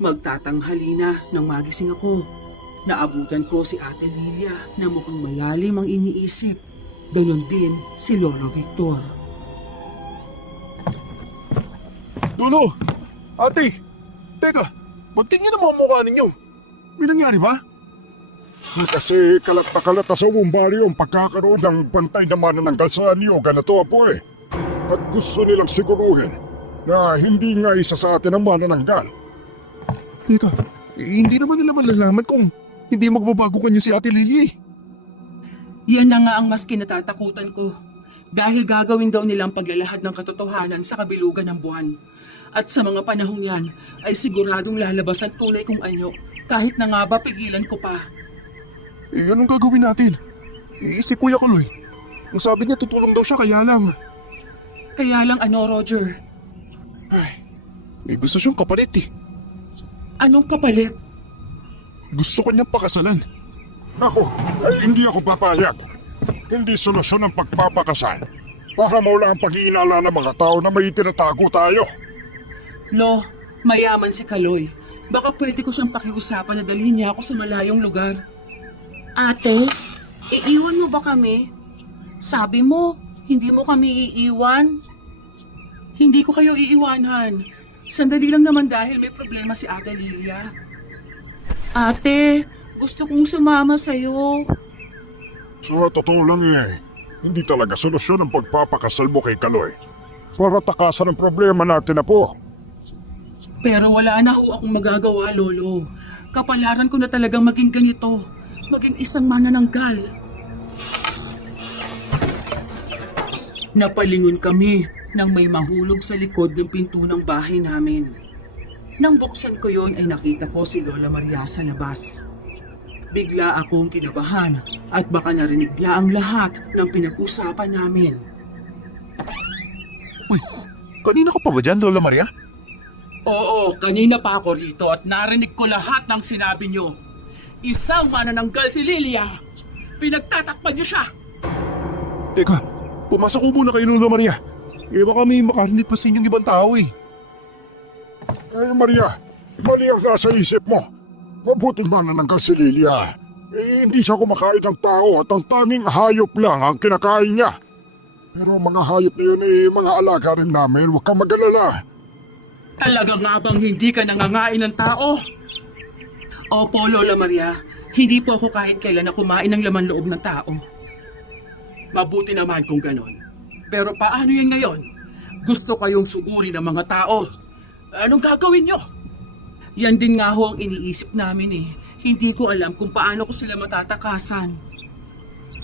Magtatanghali na nang magising ako. Naabutan ko si Ate Lilia na mukhang malalim ang iniisip. Ganon din si Lolo Victor. Lolo! Ate! Teka, ba't tingin ang mga mukha ninyo? May nangyari ba? Kasi kalat na kalat na sa buong baryo ang pagkakaroon ng bantay na manananggal sa niyoga na to, Apo eh. At gusto nilang siguruhin na hindi nga isa sa atin ang manananggal. Teka, hindi naman nila malalaman kung hindi magbabago kanya si Ate Lily. Yan na nga ang mas kinatatakutan ko. Dahil gagawin daw nilang paglalahad ng katotohanan sa kabilugan ng buwan. At sa mga panahong yan ay siguradong lalabas ang tunay kong anyo kahit na nga ba pigilan ko pa. Anong gagawin natin? Si Kuya Kuloy. Kung sabi niya tutulong daw siya kaya lang. Kaya lang ano, Roger? May gusto siyang kapalit eh. Anong kapalit? Gusto ko niyang pakasalan. Ako, ay hindi ako papayag. Hindi solusyon ang pagpapakasal para mawala ang pag-iinala ng mga tao na may tinatago tayo. Lo, mayaman si Kaloy. Baka pwede ko siyang pakiusapan na dalhin niya ako sa malayong lugar. Ate, iiwan mo ba kami? Sabi mo, hindi mo kami iiwan. Hindi ko kayo iiwanan. Sandali lang naman dahil may problema si Ate Lilia. Ate, gusto kong sumama sa'yo. Sa totoo lang hindi talaga solusyon ang pagpapakasal mo kay Kaloy para takasan ang problema natin na po. Pero wala na ho akong magagawa, Lolo. Kapalaran ko na talagang maging ganito. Maging isang manananggal. Napalingon kami nang may mahulog sa likod ng pinto ng bahay namin. Nang buksan ko yon ay nakita ko si Lola Maria sa labas. Bigla akong kinabahan at baka narinig niya ang lahat ng pinag-usapan namin. Uy, kanina ka pa ba dyan, Lola Maria? Oo, kanina pa ako rito at narinig ko lahat ng sinabi niyo. Isang manananggal si Lilia. Pinagtatakpan niyo siya. Teka, pumasok ko muna kayo, Lola Maria. Baka may makarinig pa sa inyong ibang tao eh. Maria, mali ang nasa isip mo. Mabuting manananggal si Lilia. Hindi siya kumakain ng tao at ang tanging hayop lang ang kinakain niya. Pero mga hayop na yun mga alaga rin namin, huwag kang mag-alala. Talaga nga bang hindi ka nangangain ng tao? Opo, Lola Maria. Hindi po ako kahit kailan na kumain ng laman loob ng tao. Mabuti naman kung ganon. Pero paano yan ngayon? Gusto kayong suguri ng mga tao. Anong gagawin nyo? Yan din nga ho ang iniisip namin eh. Hindi ko alam kung paano ko sila matatakasan.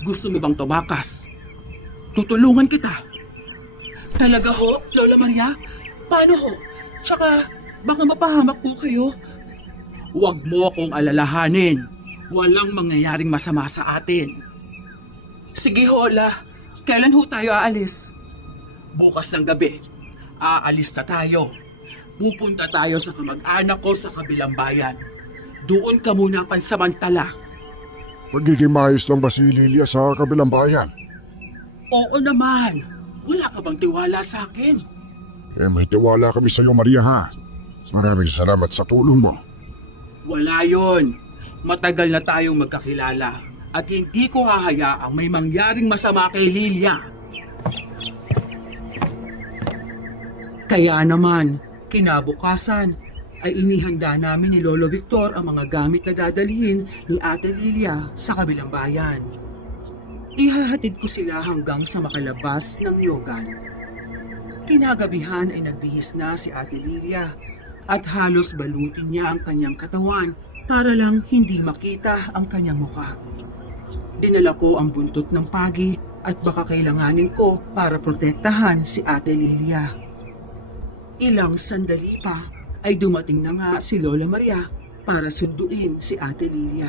Gusto mo bang tumakas? Tutulungan kita. Talaga ho, Lola Maria? Paano ho? Tsaka, baka mapahamak po kayo. Huwag mo akong alalahanin. Walang mangyayaring masama sa atin. Sige ho, Ola. Kailan ho tayo aalis? Bukas ng gabi. Aalis na tayo. Pupunta tayo sa kamag-anak ko sa kabilang bayan. Doon ka muna pansamantala. Magiging maayos lang ba si Lilia sa kabilang bayan? Oo naman. Wala ka bang tiwala sa akin? May tiwala kami sa iyo, Maria, ha? Maraming salamat sa tulong mo. Wala yon. Matagal na tayong magkakilala at hindi ko hahayaang may mangyaring masama kay Lilia. Kaya naman, kinabukasan ay inihanda namin ni Lolo Victor ang mga gamit na dadalhin ni Ate Lilia sa kabilang bayan. Ihahatid ko sila hanggang sa makalabas ng yogan. Kinagabihan ay nagbihis na si Ate Lilia at halos balutin niya ang kanyang katawan para lang hindi makita ang kanyang mukha. Dinala ko ang buntot ng pagi at baka kailanganin ko para protektahan si Ate Lilia. Ilang sandali pa ay dumating na nga si Lola Maria para sunduin si Ate Lilia.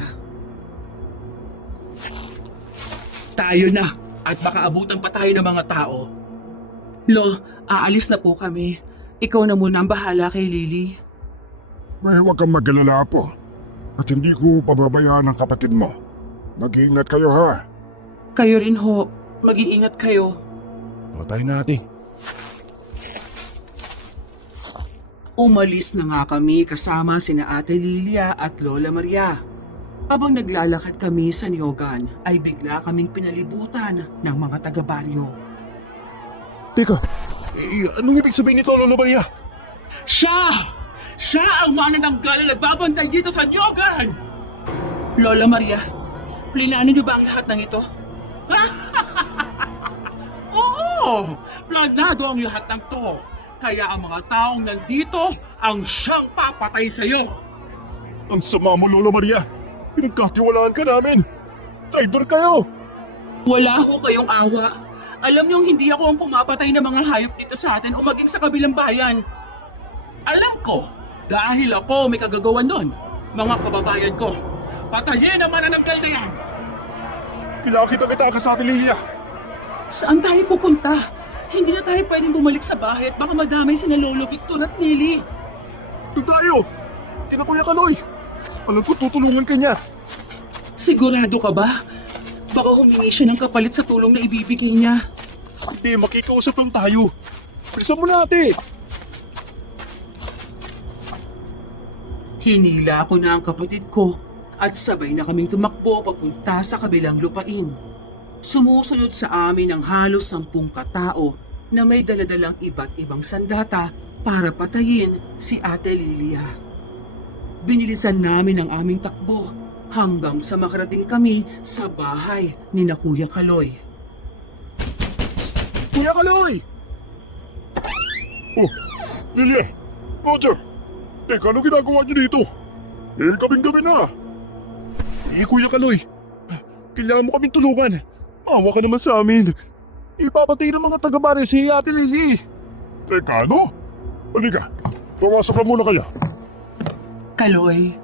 Tayo na at baka abutan pa tayo ng mga tao. Lo, aalis na po kami. Ikaw na muna ang bahala kay Lily. Huwag kang mag-alala po. At hindi ko pababayaan ang kapatid mo. Mag-iingat kayo, ha? Kayo rin ho. Mag-iingat kayo. Patayin natin. Umalis na nga kami kasama sina Ate Lilia at Lola Maria. Habang naglalakad kami sa Nyogan ay bigla kaming pinalibutan ng mga taga-baryo. Teka, anong ibig sabihin nito, Lola Maria? Siya! Siya ang manananggal na nagbabantay dito sa Nyogan! Lola Maria, plinanin niyo ba ang lahat ng ito? Oo! Planado ang lahat ng to. Kaya ang mga taong nandito ang siyang papatay sa'yo. Ang sama mo, Lola Maria. Pinagkatiwalaan ka namin. Traitor kayo. Wala ho kayong awa. Alam niyong hindi ako ang pumapatay ng mga hayop dito sa atin o maging sa kabilang bayan. Alam ko, dahil ako may kagagawan nun. Mga kababayan ko, patayin ang manananggal na yan. Kailangan kita sa atin, Lilia. Saan tayo pupunta? Hindi na tayo pwedeng bumalik sa bahay at baka madamay sina Lolo Victor at Nelly. Doon tayo. Kina Kuya Kaloy. Alam ko tutulungan ka niya. Sigurado ka ba? Baka humingi siya ng kapalit sa tulong na ibibigay niya. Hindi, makikausap lang tayo. Bilisan mo na, ate. Hinila ko na ang kapatid ko at sabay na kaming tumakbo papunta sa kabilang lupain. Sumusunod sa amin ang halos 10 katao na may daladalang iba't ibang sandata para patayin si Ate Lilia. Binilisan namin ang aming takbo hanggang sa makarating kami sa bahay ni na Kuya Kaloy. Kuya Kaloy! Oh, Lilia! Roger! Teka, ano ginagawa niyo dito? Gabing-gabi na. Kuya Kaloy, kailangan mo kaming tulungan. Awa ka naman sa amin. Ipapatay ng mga taga-bare si Ate Lily. Teka, ano? Halika, pumasok na muna kayo. Kaloy,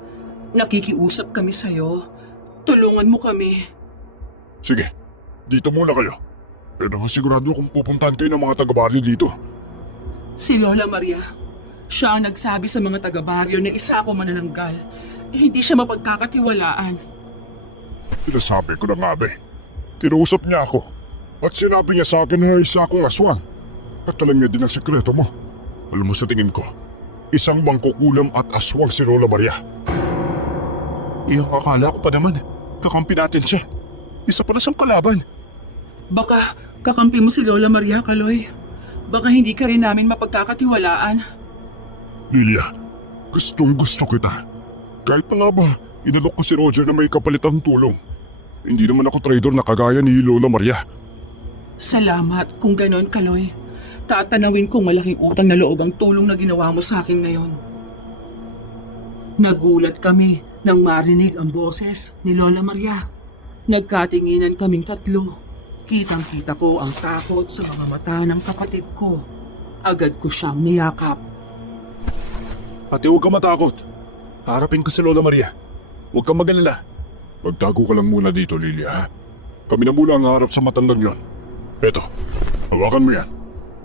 nakikiusap kami sa'yo. Tulungan mo kami. Sige, dito muna kayo. Pero sigurado kung pupuntahan kayo ng mga taga-baryo dito. Si Lola Maria, siya ang nagsabi sa mga taga-baryo na isa ako manananggal. Hindi siya mapagkakatiwalaan. Sinasabi ko na nga be. Tinausap niya ako. At sinabi niya sa akin na isa akong aswang. At alam niya din ang sekreto mo. Alam mo sa tingin ko, isang bangkukulam at aswang si Lola Maria. Iyong akala ko pa naman, kakampi natin siya. Isa pa na siyang kalaban. Baka kakampi mo si Lola Maria, Kaloy. Baka hindi ka rin namin mapagkakatiwalaan. Lilia, gustong gusto kita. Kahit pa nga ba, inalok ko si Roger na may kapalitang tulong. Hindi naman ako traidor na kagaya ni Lola Maria. Salamat kung ganon, Kaloy. Tatanawin kong malaking utang na loob ang tulong na ginawa mo sa akin ngayon. Nagulat kami nang marinig ang boses ni Lola Maria. Nagkatinginan kaming tatlo. Kitang-kita ko ang takot sa mga mata ng kapatid ko. Agad ko siyang niyakap. Ate, huwag kang matakot. Harapin ko si Lola Maria. Huwag kang mag-alala. Magtago ka lang muna dito, Lilia. Ha? Kami na muna ang harap sa matandang yon. Eto, hawakan mo yan.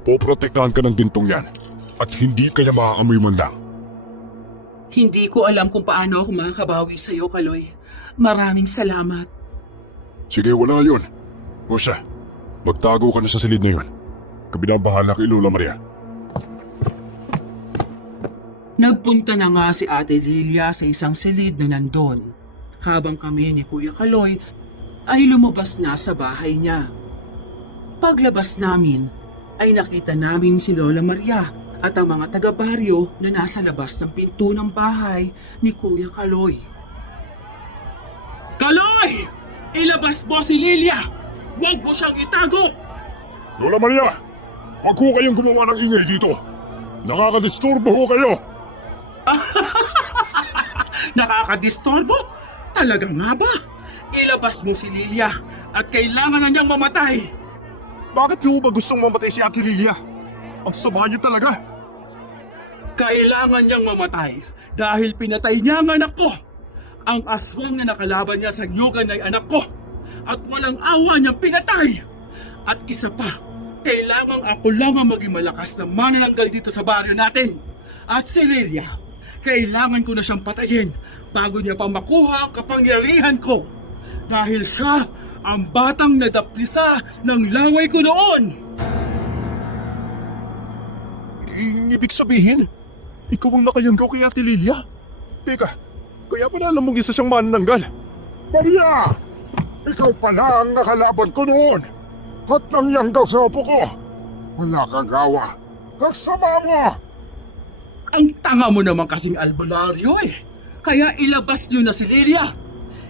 Poprotektahan ka ng gintong yan. At hindi kaya maaamoy man lang. Hindi ko alam kung paano ako makakabawi sa iyo, Kaloy. Maraming salamat. Sige, wala yun. O siya, magtago ka na sa silid na yun. Kami na ang bahala kay Lola Maria. Nagpunta na nga si Ate Lilia sa isang silid na nandun. Habang kami ni Kuya Kaloy ay lumabas na sa bahay niya. Paglabas namin ay nakita namin si Lola Maria at ang mga taga-baryo na nasa labas ng pinto ng bahay ni Kuya Kaloy. Kaloy! Ilabas mo si Lilia! Huwag mo siyang itago! Lola Maria, huwag ho kayong gumawa ng ingay dito. Nakakadisturbo ho kayo. Nakakadisturbo? Talaga nga ba? Ilabas mo si Lilia at kailangan na niyang mamatay. Bakit niyo ba gustong mamatay si Ate Lilia? Ang sama niyo talaga. Kailangan niyang mamatay dahil pinatay niya ang anak ko. Ang aswang na nakalaban niya sa Nyogan ay anak ko at walang awa niyang pinatay. At isa pa, kailangan ako lang ang maging malakas na manananggal dito sa baryo natin. At si Lilia, kailangan ko na siyang patayin bago niya pa makuha ang kapangyarihan ko. Dahil siya ang batang nadaplisa ng laway ko noon. Ibig sabihin, ikaw ang nakayanggaw kay Ate Lilia? Teka, kaya pala alam mong isa siyang manananggal. Maria! Ikaw pala ang nakalaban ko noon. At nangyanggaw sa apo ko. Wala kang gawa. Ang sama mo! Ang tanga mo naman kasing albularyo eh. Kaya ilabas niyo na si Lilia.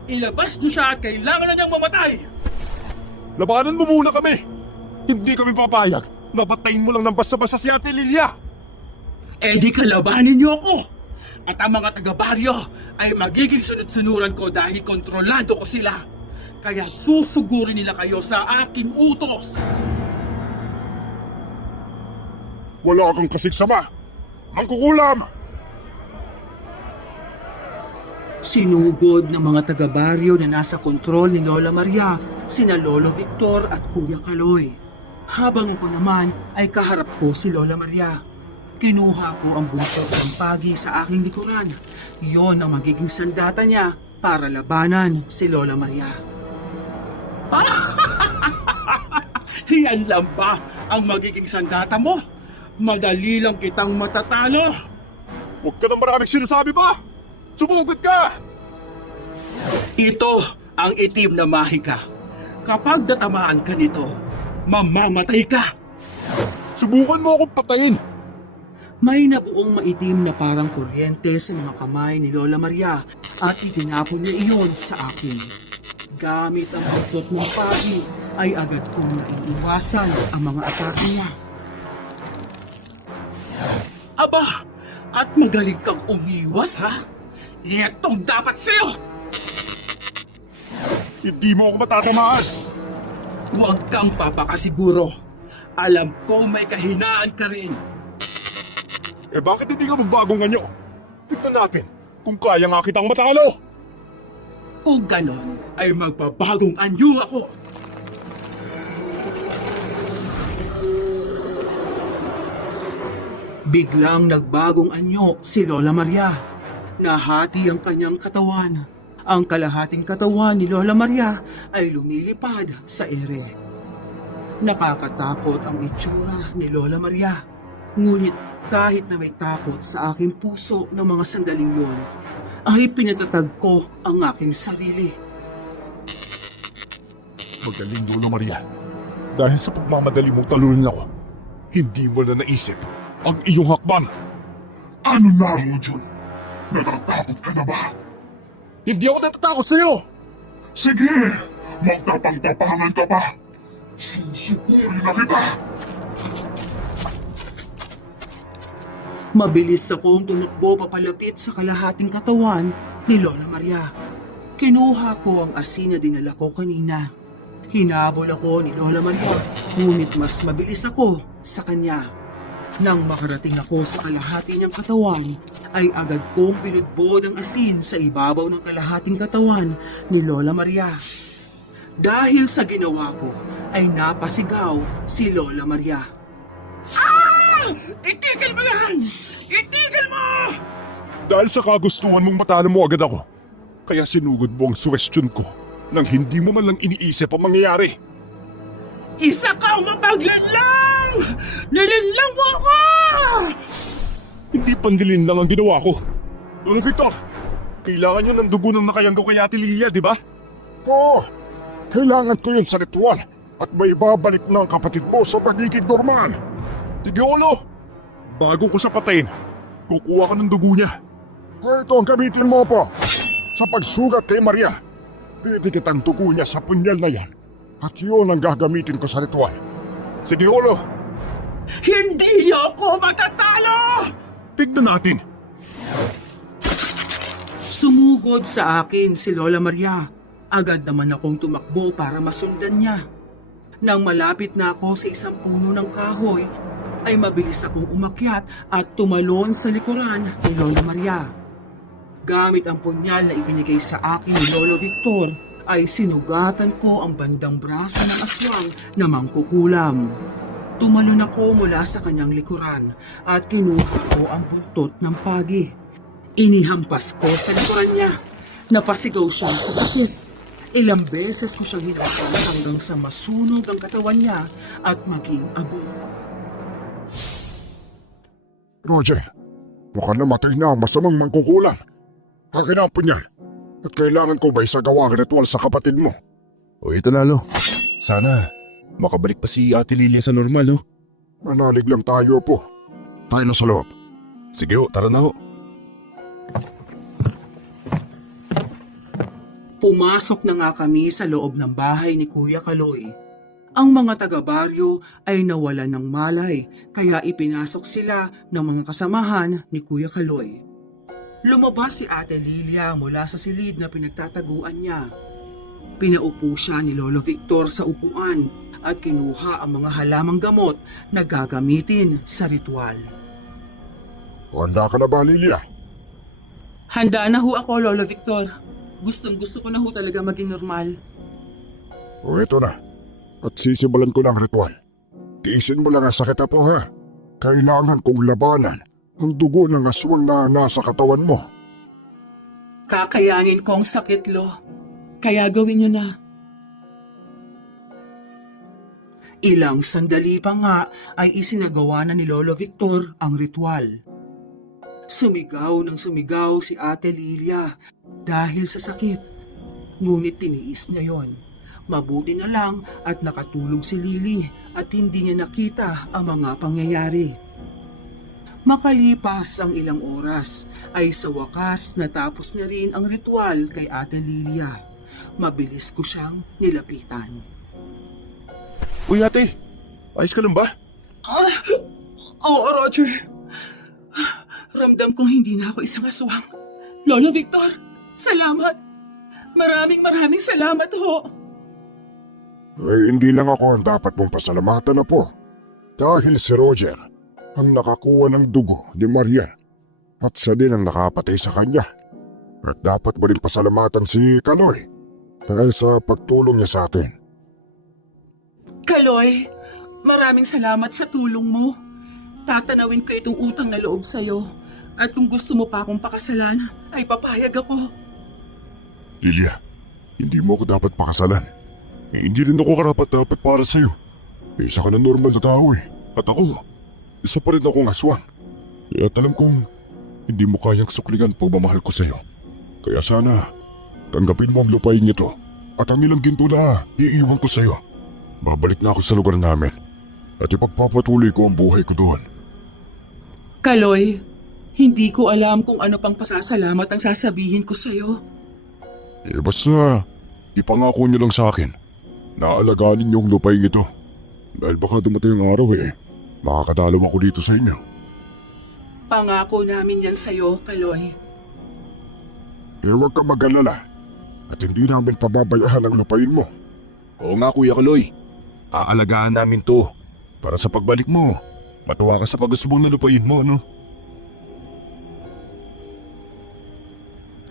Ilabas niyo siya at kailangan na niyang mamatay. Labanan mo muna kami! Hindi kami papayag. Napatayin mo lang ng basta-basta si Ate Lilia. Eh di kalabanin niyo ako. At ang mga taga-baryo ay magiging sunod-sunuran ko dahil kontrolado ko sila. Kaya susugurin nila kayo sa aking utos. Wala kang kasigsama. Mangkukulam! Sinugod ng mga taga-baryo na nasa kontrol ni Lola Maria, sina Lolo Victor at Kuya Kaloy. Habang ako naman ay kaharap ko si Lola Maria. Kinuha ko ang buntot ng pagi sa aking likuran. Iyon ang magiging sandata niya para labanan si Lola Maria. Yan lang ba ang magiging sandata mo? Madali lang kitang matatalo. Huwag ka nang maraming sinasabi pa! Sumugod ka! Ito ang itim na mahika. Kapag natamaan ka nito, mamamatay ka. Subukan mo akong patayin! May nabuong maitim na parang kuryente sa mga kamay ni Lola Maria at itinapon niya iyon sa akin. Gamit ang buntot ng pagi ay agad kong naiiwasan ang mga atake niya. Aba, at magaling kang umiwas ha? Itong dapat sa'yo! Hindi mo ako matatamaan! Huwag kang papakasiguro. Alam ko may kahinaan ka rin. Eh bakit hindi ka magbagong anyo? Tignan natin kung kaya nga kitang matalo! Kung ganon, ay magpabagong anyo ako. Biglang nagbagong anyo si Lola Maria. Nahati ang kanyang katawan. Ang kalahating katawan ni Lola Maria ay lumilipad sa ere. Nakakatakot ang itsura ni Lola Maria. Ngunit kahit na may takot sa aking puso ng mga sandaling yon, ay pinatatag ko ang aking sarili. Magaling, Lola Maria. Dahil sa pagmamadali mong talunin ako, hindi mo na naisip ang iyong hakbang. Ano na, Rujun? Natatakot ka na ba? Hindi ako natatakot sa'yo! Sige! Magtapang-tapangan ka pa! Susukurin na kita! Mabilis akong tumakbo papalapit sa kalahating katawan ni Lola Maria. Kinuha ko ang asin na dinala ko kanina. Hinabol ako ni Lola Maria, ngunit mas mabilis ako sa kanya. Nang makarating ako sa kalahati niyang katawan, ay agad kong pinudbod ang asin sa ibabaw ng kalahating katawan ni Lola Maria. Dahil sa ginawa ko, ay napasigaw si Lola Maria. Ah! Itigil mo yan! Itigil mo! Dahil sa kagustuhan mong matalo mo agad ako, kaya sinugod mo ang suwestyon ko nang hindi mo man lang iniisip ang mangyayari. Isa kang mapaglinlang! Nilinlang mo ako! Hindi pandilin lang ang ginawa ko. Lolo Victor, kailangan niyo ng dugo ng nakayanggaw kay Ate Lilia, di ba? Oo! Kailangan ko yun sa ritual at may babalik ng kapatid mo sa pagiging normal. Sige, Olo! Bago ko sa patayin, kukuha ka ng dugo niya. Ito ang gamitin mo po sa pagsugat kay Maria. Pipikit ang dugo niya sa punyal na yan at yun ang gagamitin ko sa ritual. Sige, Olo! Hindi niyo ako matatalo! Tignan natin. Sumugod sa akin si Lola Maria. Agad naman akong tumakbo para masundan niya. Nang malapit na ako sa isang puno ng kahoy, ay mabilis akong umakyat at tumalon sa likuran ni Lola Maria. Gamit ang punyal na ibinigay sa akin ni Lolo Victor, ay sinugatan ko ang bandang braso ng aswang na mangkukulam. Tumalon ako mula sa kanyang likuran at kinuha ko ang buntot ng pagi. Inihampas ko sa likuran niya. Napasigaw siya sa sakit. Ilang beses ko siyang hinampas hanggang sa masunog ang katawan niya at maging abo. Roger, mukhang namatay na ang masamang mangkukulam. Akin ang punyal. At kailangan ko ba isagawa ang ritual sa kapatid mo? O ito na, Lo. Sana makabalik pa si Ate Lilia sa normal, no? Manalig lang tayo po. Tayo na sa loob. Sige, ho, tara na, ho. Pumasok na nga kami sa loob ng bahay ni Kuya Kaloy. Ang mga taga-baryo ay nawalan ng malay kaya ipinasok sila ng mga kasamahan ni Kuya Kaloy. Lumabas si Ate Lilia mula sa silid na pinagtataguan niya. Pinaupo siya ni Lolo Victor sa upuan at kinuha ang mga halamang gamot na gagamitin sa ritual. Handa ka na ba, Lilia? Handa na ho ako, Lolo Victor. Gustong-gusto ko na ho talaga maging normal. O ito na. At sisimulan ko ng ritual. Tiisin mo lang ang sakit po, ha? Kailangan kong labanan ang dugo ng aswang na nasa katawan mo. Kakayanin ko ang sakit, Lo. Kaya gawin niyo na. Ilang sandali pa nga ay isinagawa na ni Lolo Victor ang ritual. Sumigaw ng sumigaw si Ate Lilia dahil sa sakit. Ngunit tiniis niya yon. Mabuti na lang at nakatulog si Lily at hindi niya nakita ang mga pangyayari. Makalipas ang ilang oras ay sa wakas natapos na rin ang ritual kay Ate Lilia. Mabilis ko siyang nilapitan. Uy, ate. Ayos ka lang ba? Oo, Roger. Ramdam kong hindi na ako isang aswang. Lolo Victor, salamat. Maraming salamat ho. Eh, hindi lang ako ang dapat mong pasalamatan na po. Dahil si Roger ang nakakuha ng dugo ni Maria at siya din ang nakapatay sa kanya. At dapat mo rin pasalamatan si Kaloy dahil sa pagtulong niya sa atin. Kaloy, maraming salamat sa tulong mo. Tatanawin ko itong utang na loob sa'yo. At kung gusto mo pa akong pakasalan, ay papayag ako. Lilia, hindi mo ako dapat pakasalan. Eh, hindi rin ako karapat-dapat para sa'yo. Isa ka na normal na tao eh. At ako, isa pa rin akong aswang. At alam kong hindi mo kayang sukligan ang pagmamahal ko sa'yo. Kaya sana, tanggapin mo ang lupain ito. At ang ilang ginto na iiwan ko sa'yo. Babalik na ako sa lugar namin. At ipagpapatuloy ko ang buhay ko doon. Kaloy, hindi ko alam kung ano pang pasasalamat ang sasabihin ko sa'yo. Eh basta, ipangako niyo lang sa akin na alaganin niyo ang lupain ito. Dahil baka dumating ang araw eh, makakadalaw ako dito sa inyo. Pangako namin yan sa'yo, Kaloy. Eh huwag ka mag-alala at hindi namin pababayaan ang lupain mo. Oo nga, Kuya Kaloy. Aalagaan namin to. Para sa pagbalik mo, matuwa ka sa pag-usubong na lupain mo, no?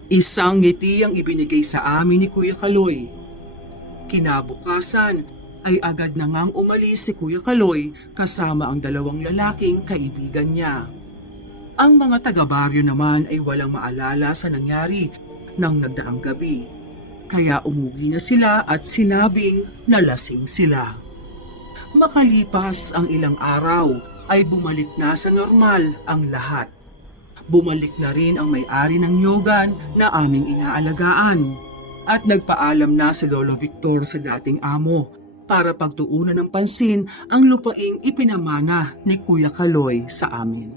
Isang ngiti ang ibinigay sa amin ni Kuya Kaloy. Kinabukasan ay agad na ngang umalis si Kuya Kaloy kasama ang dalawang lalaking kaibigan niya. Ang mga taga-baryo naman ay walang maalala sa nangyari nang nagdaang gabi. Kaya umuwi na sila at sinabing nalasing sila. Makalipas ang ilang araw ay bumalik na sa normal ang lahat. Bumalik na rin ang may-ari ng yogan na aming inaalagaan. At nagpaalam na si Lolo Victor sa dating amo para pagtuunan ng pansin ang lupaing ipinamana ni Kuya Kaloy sa amin.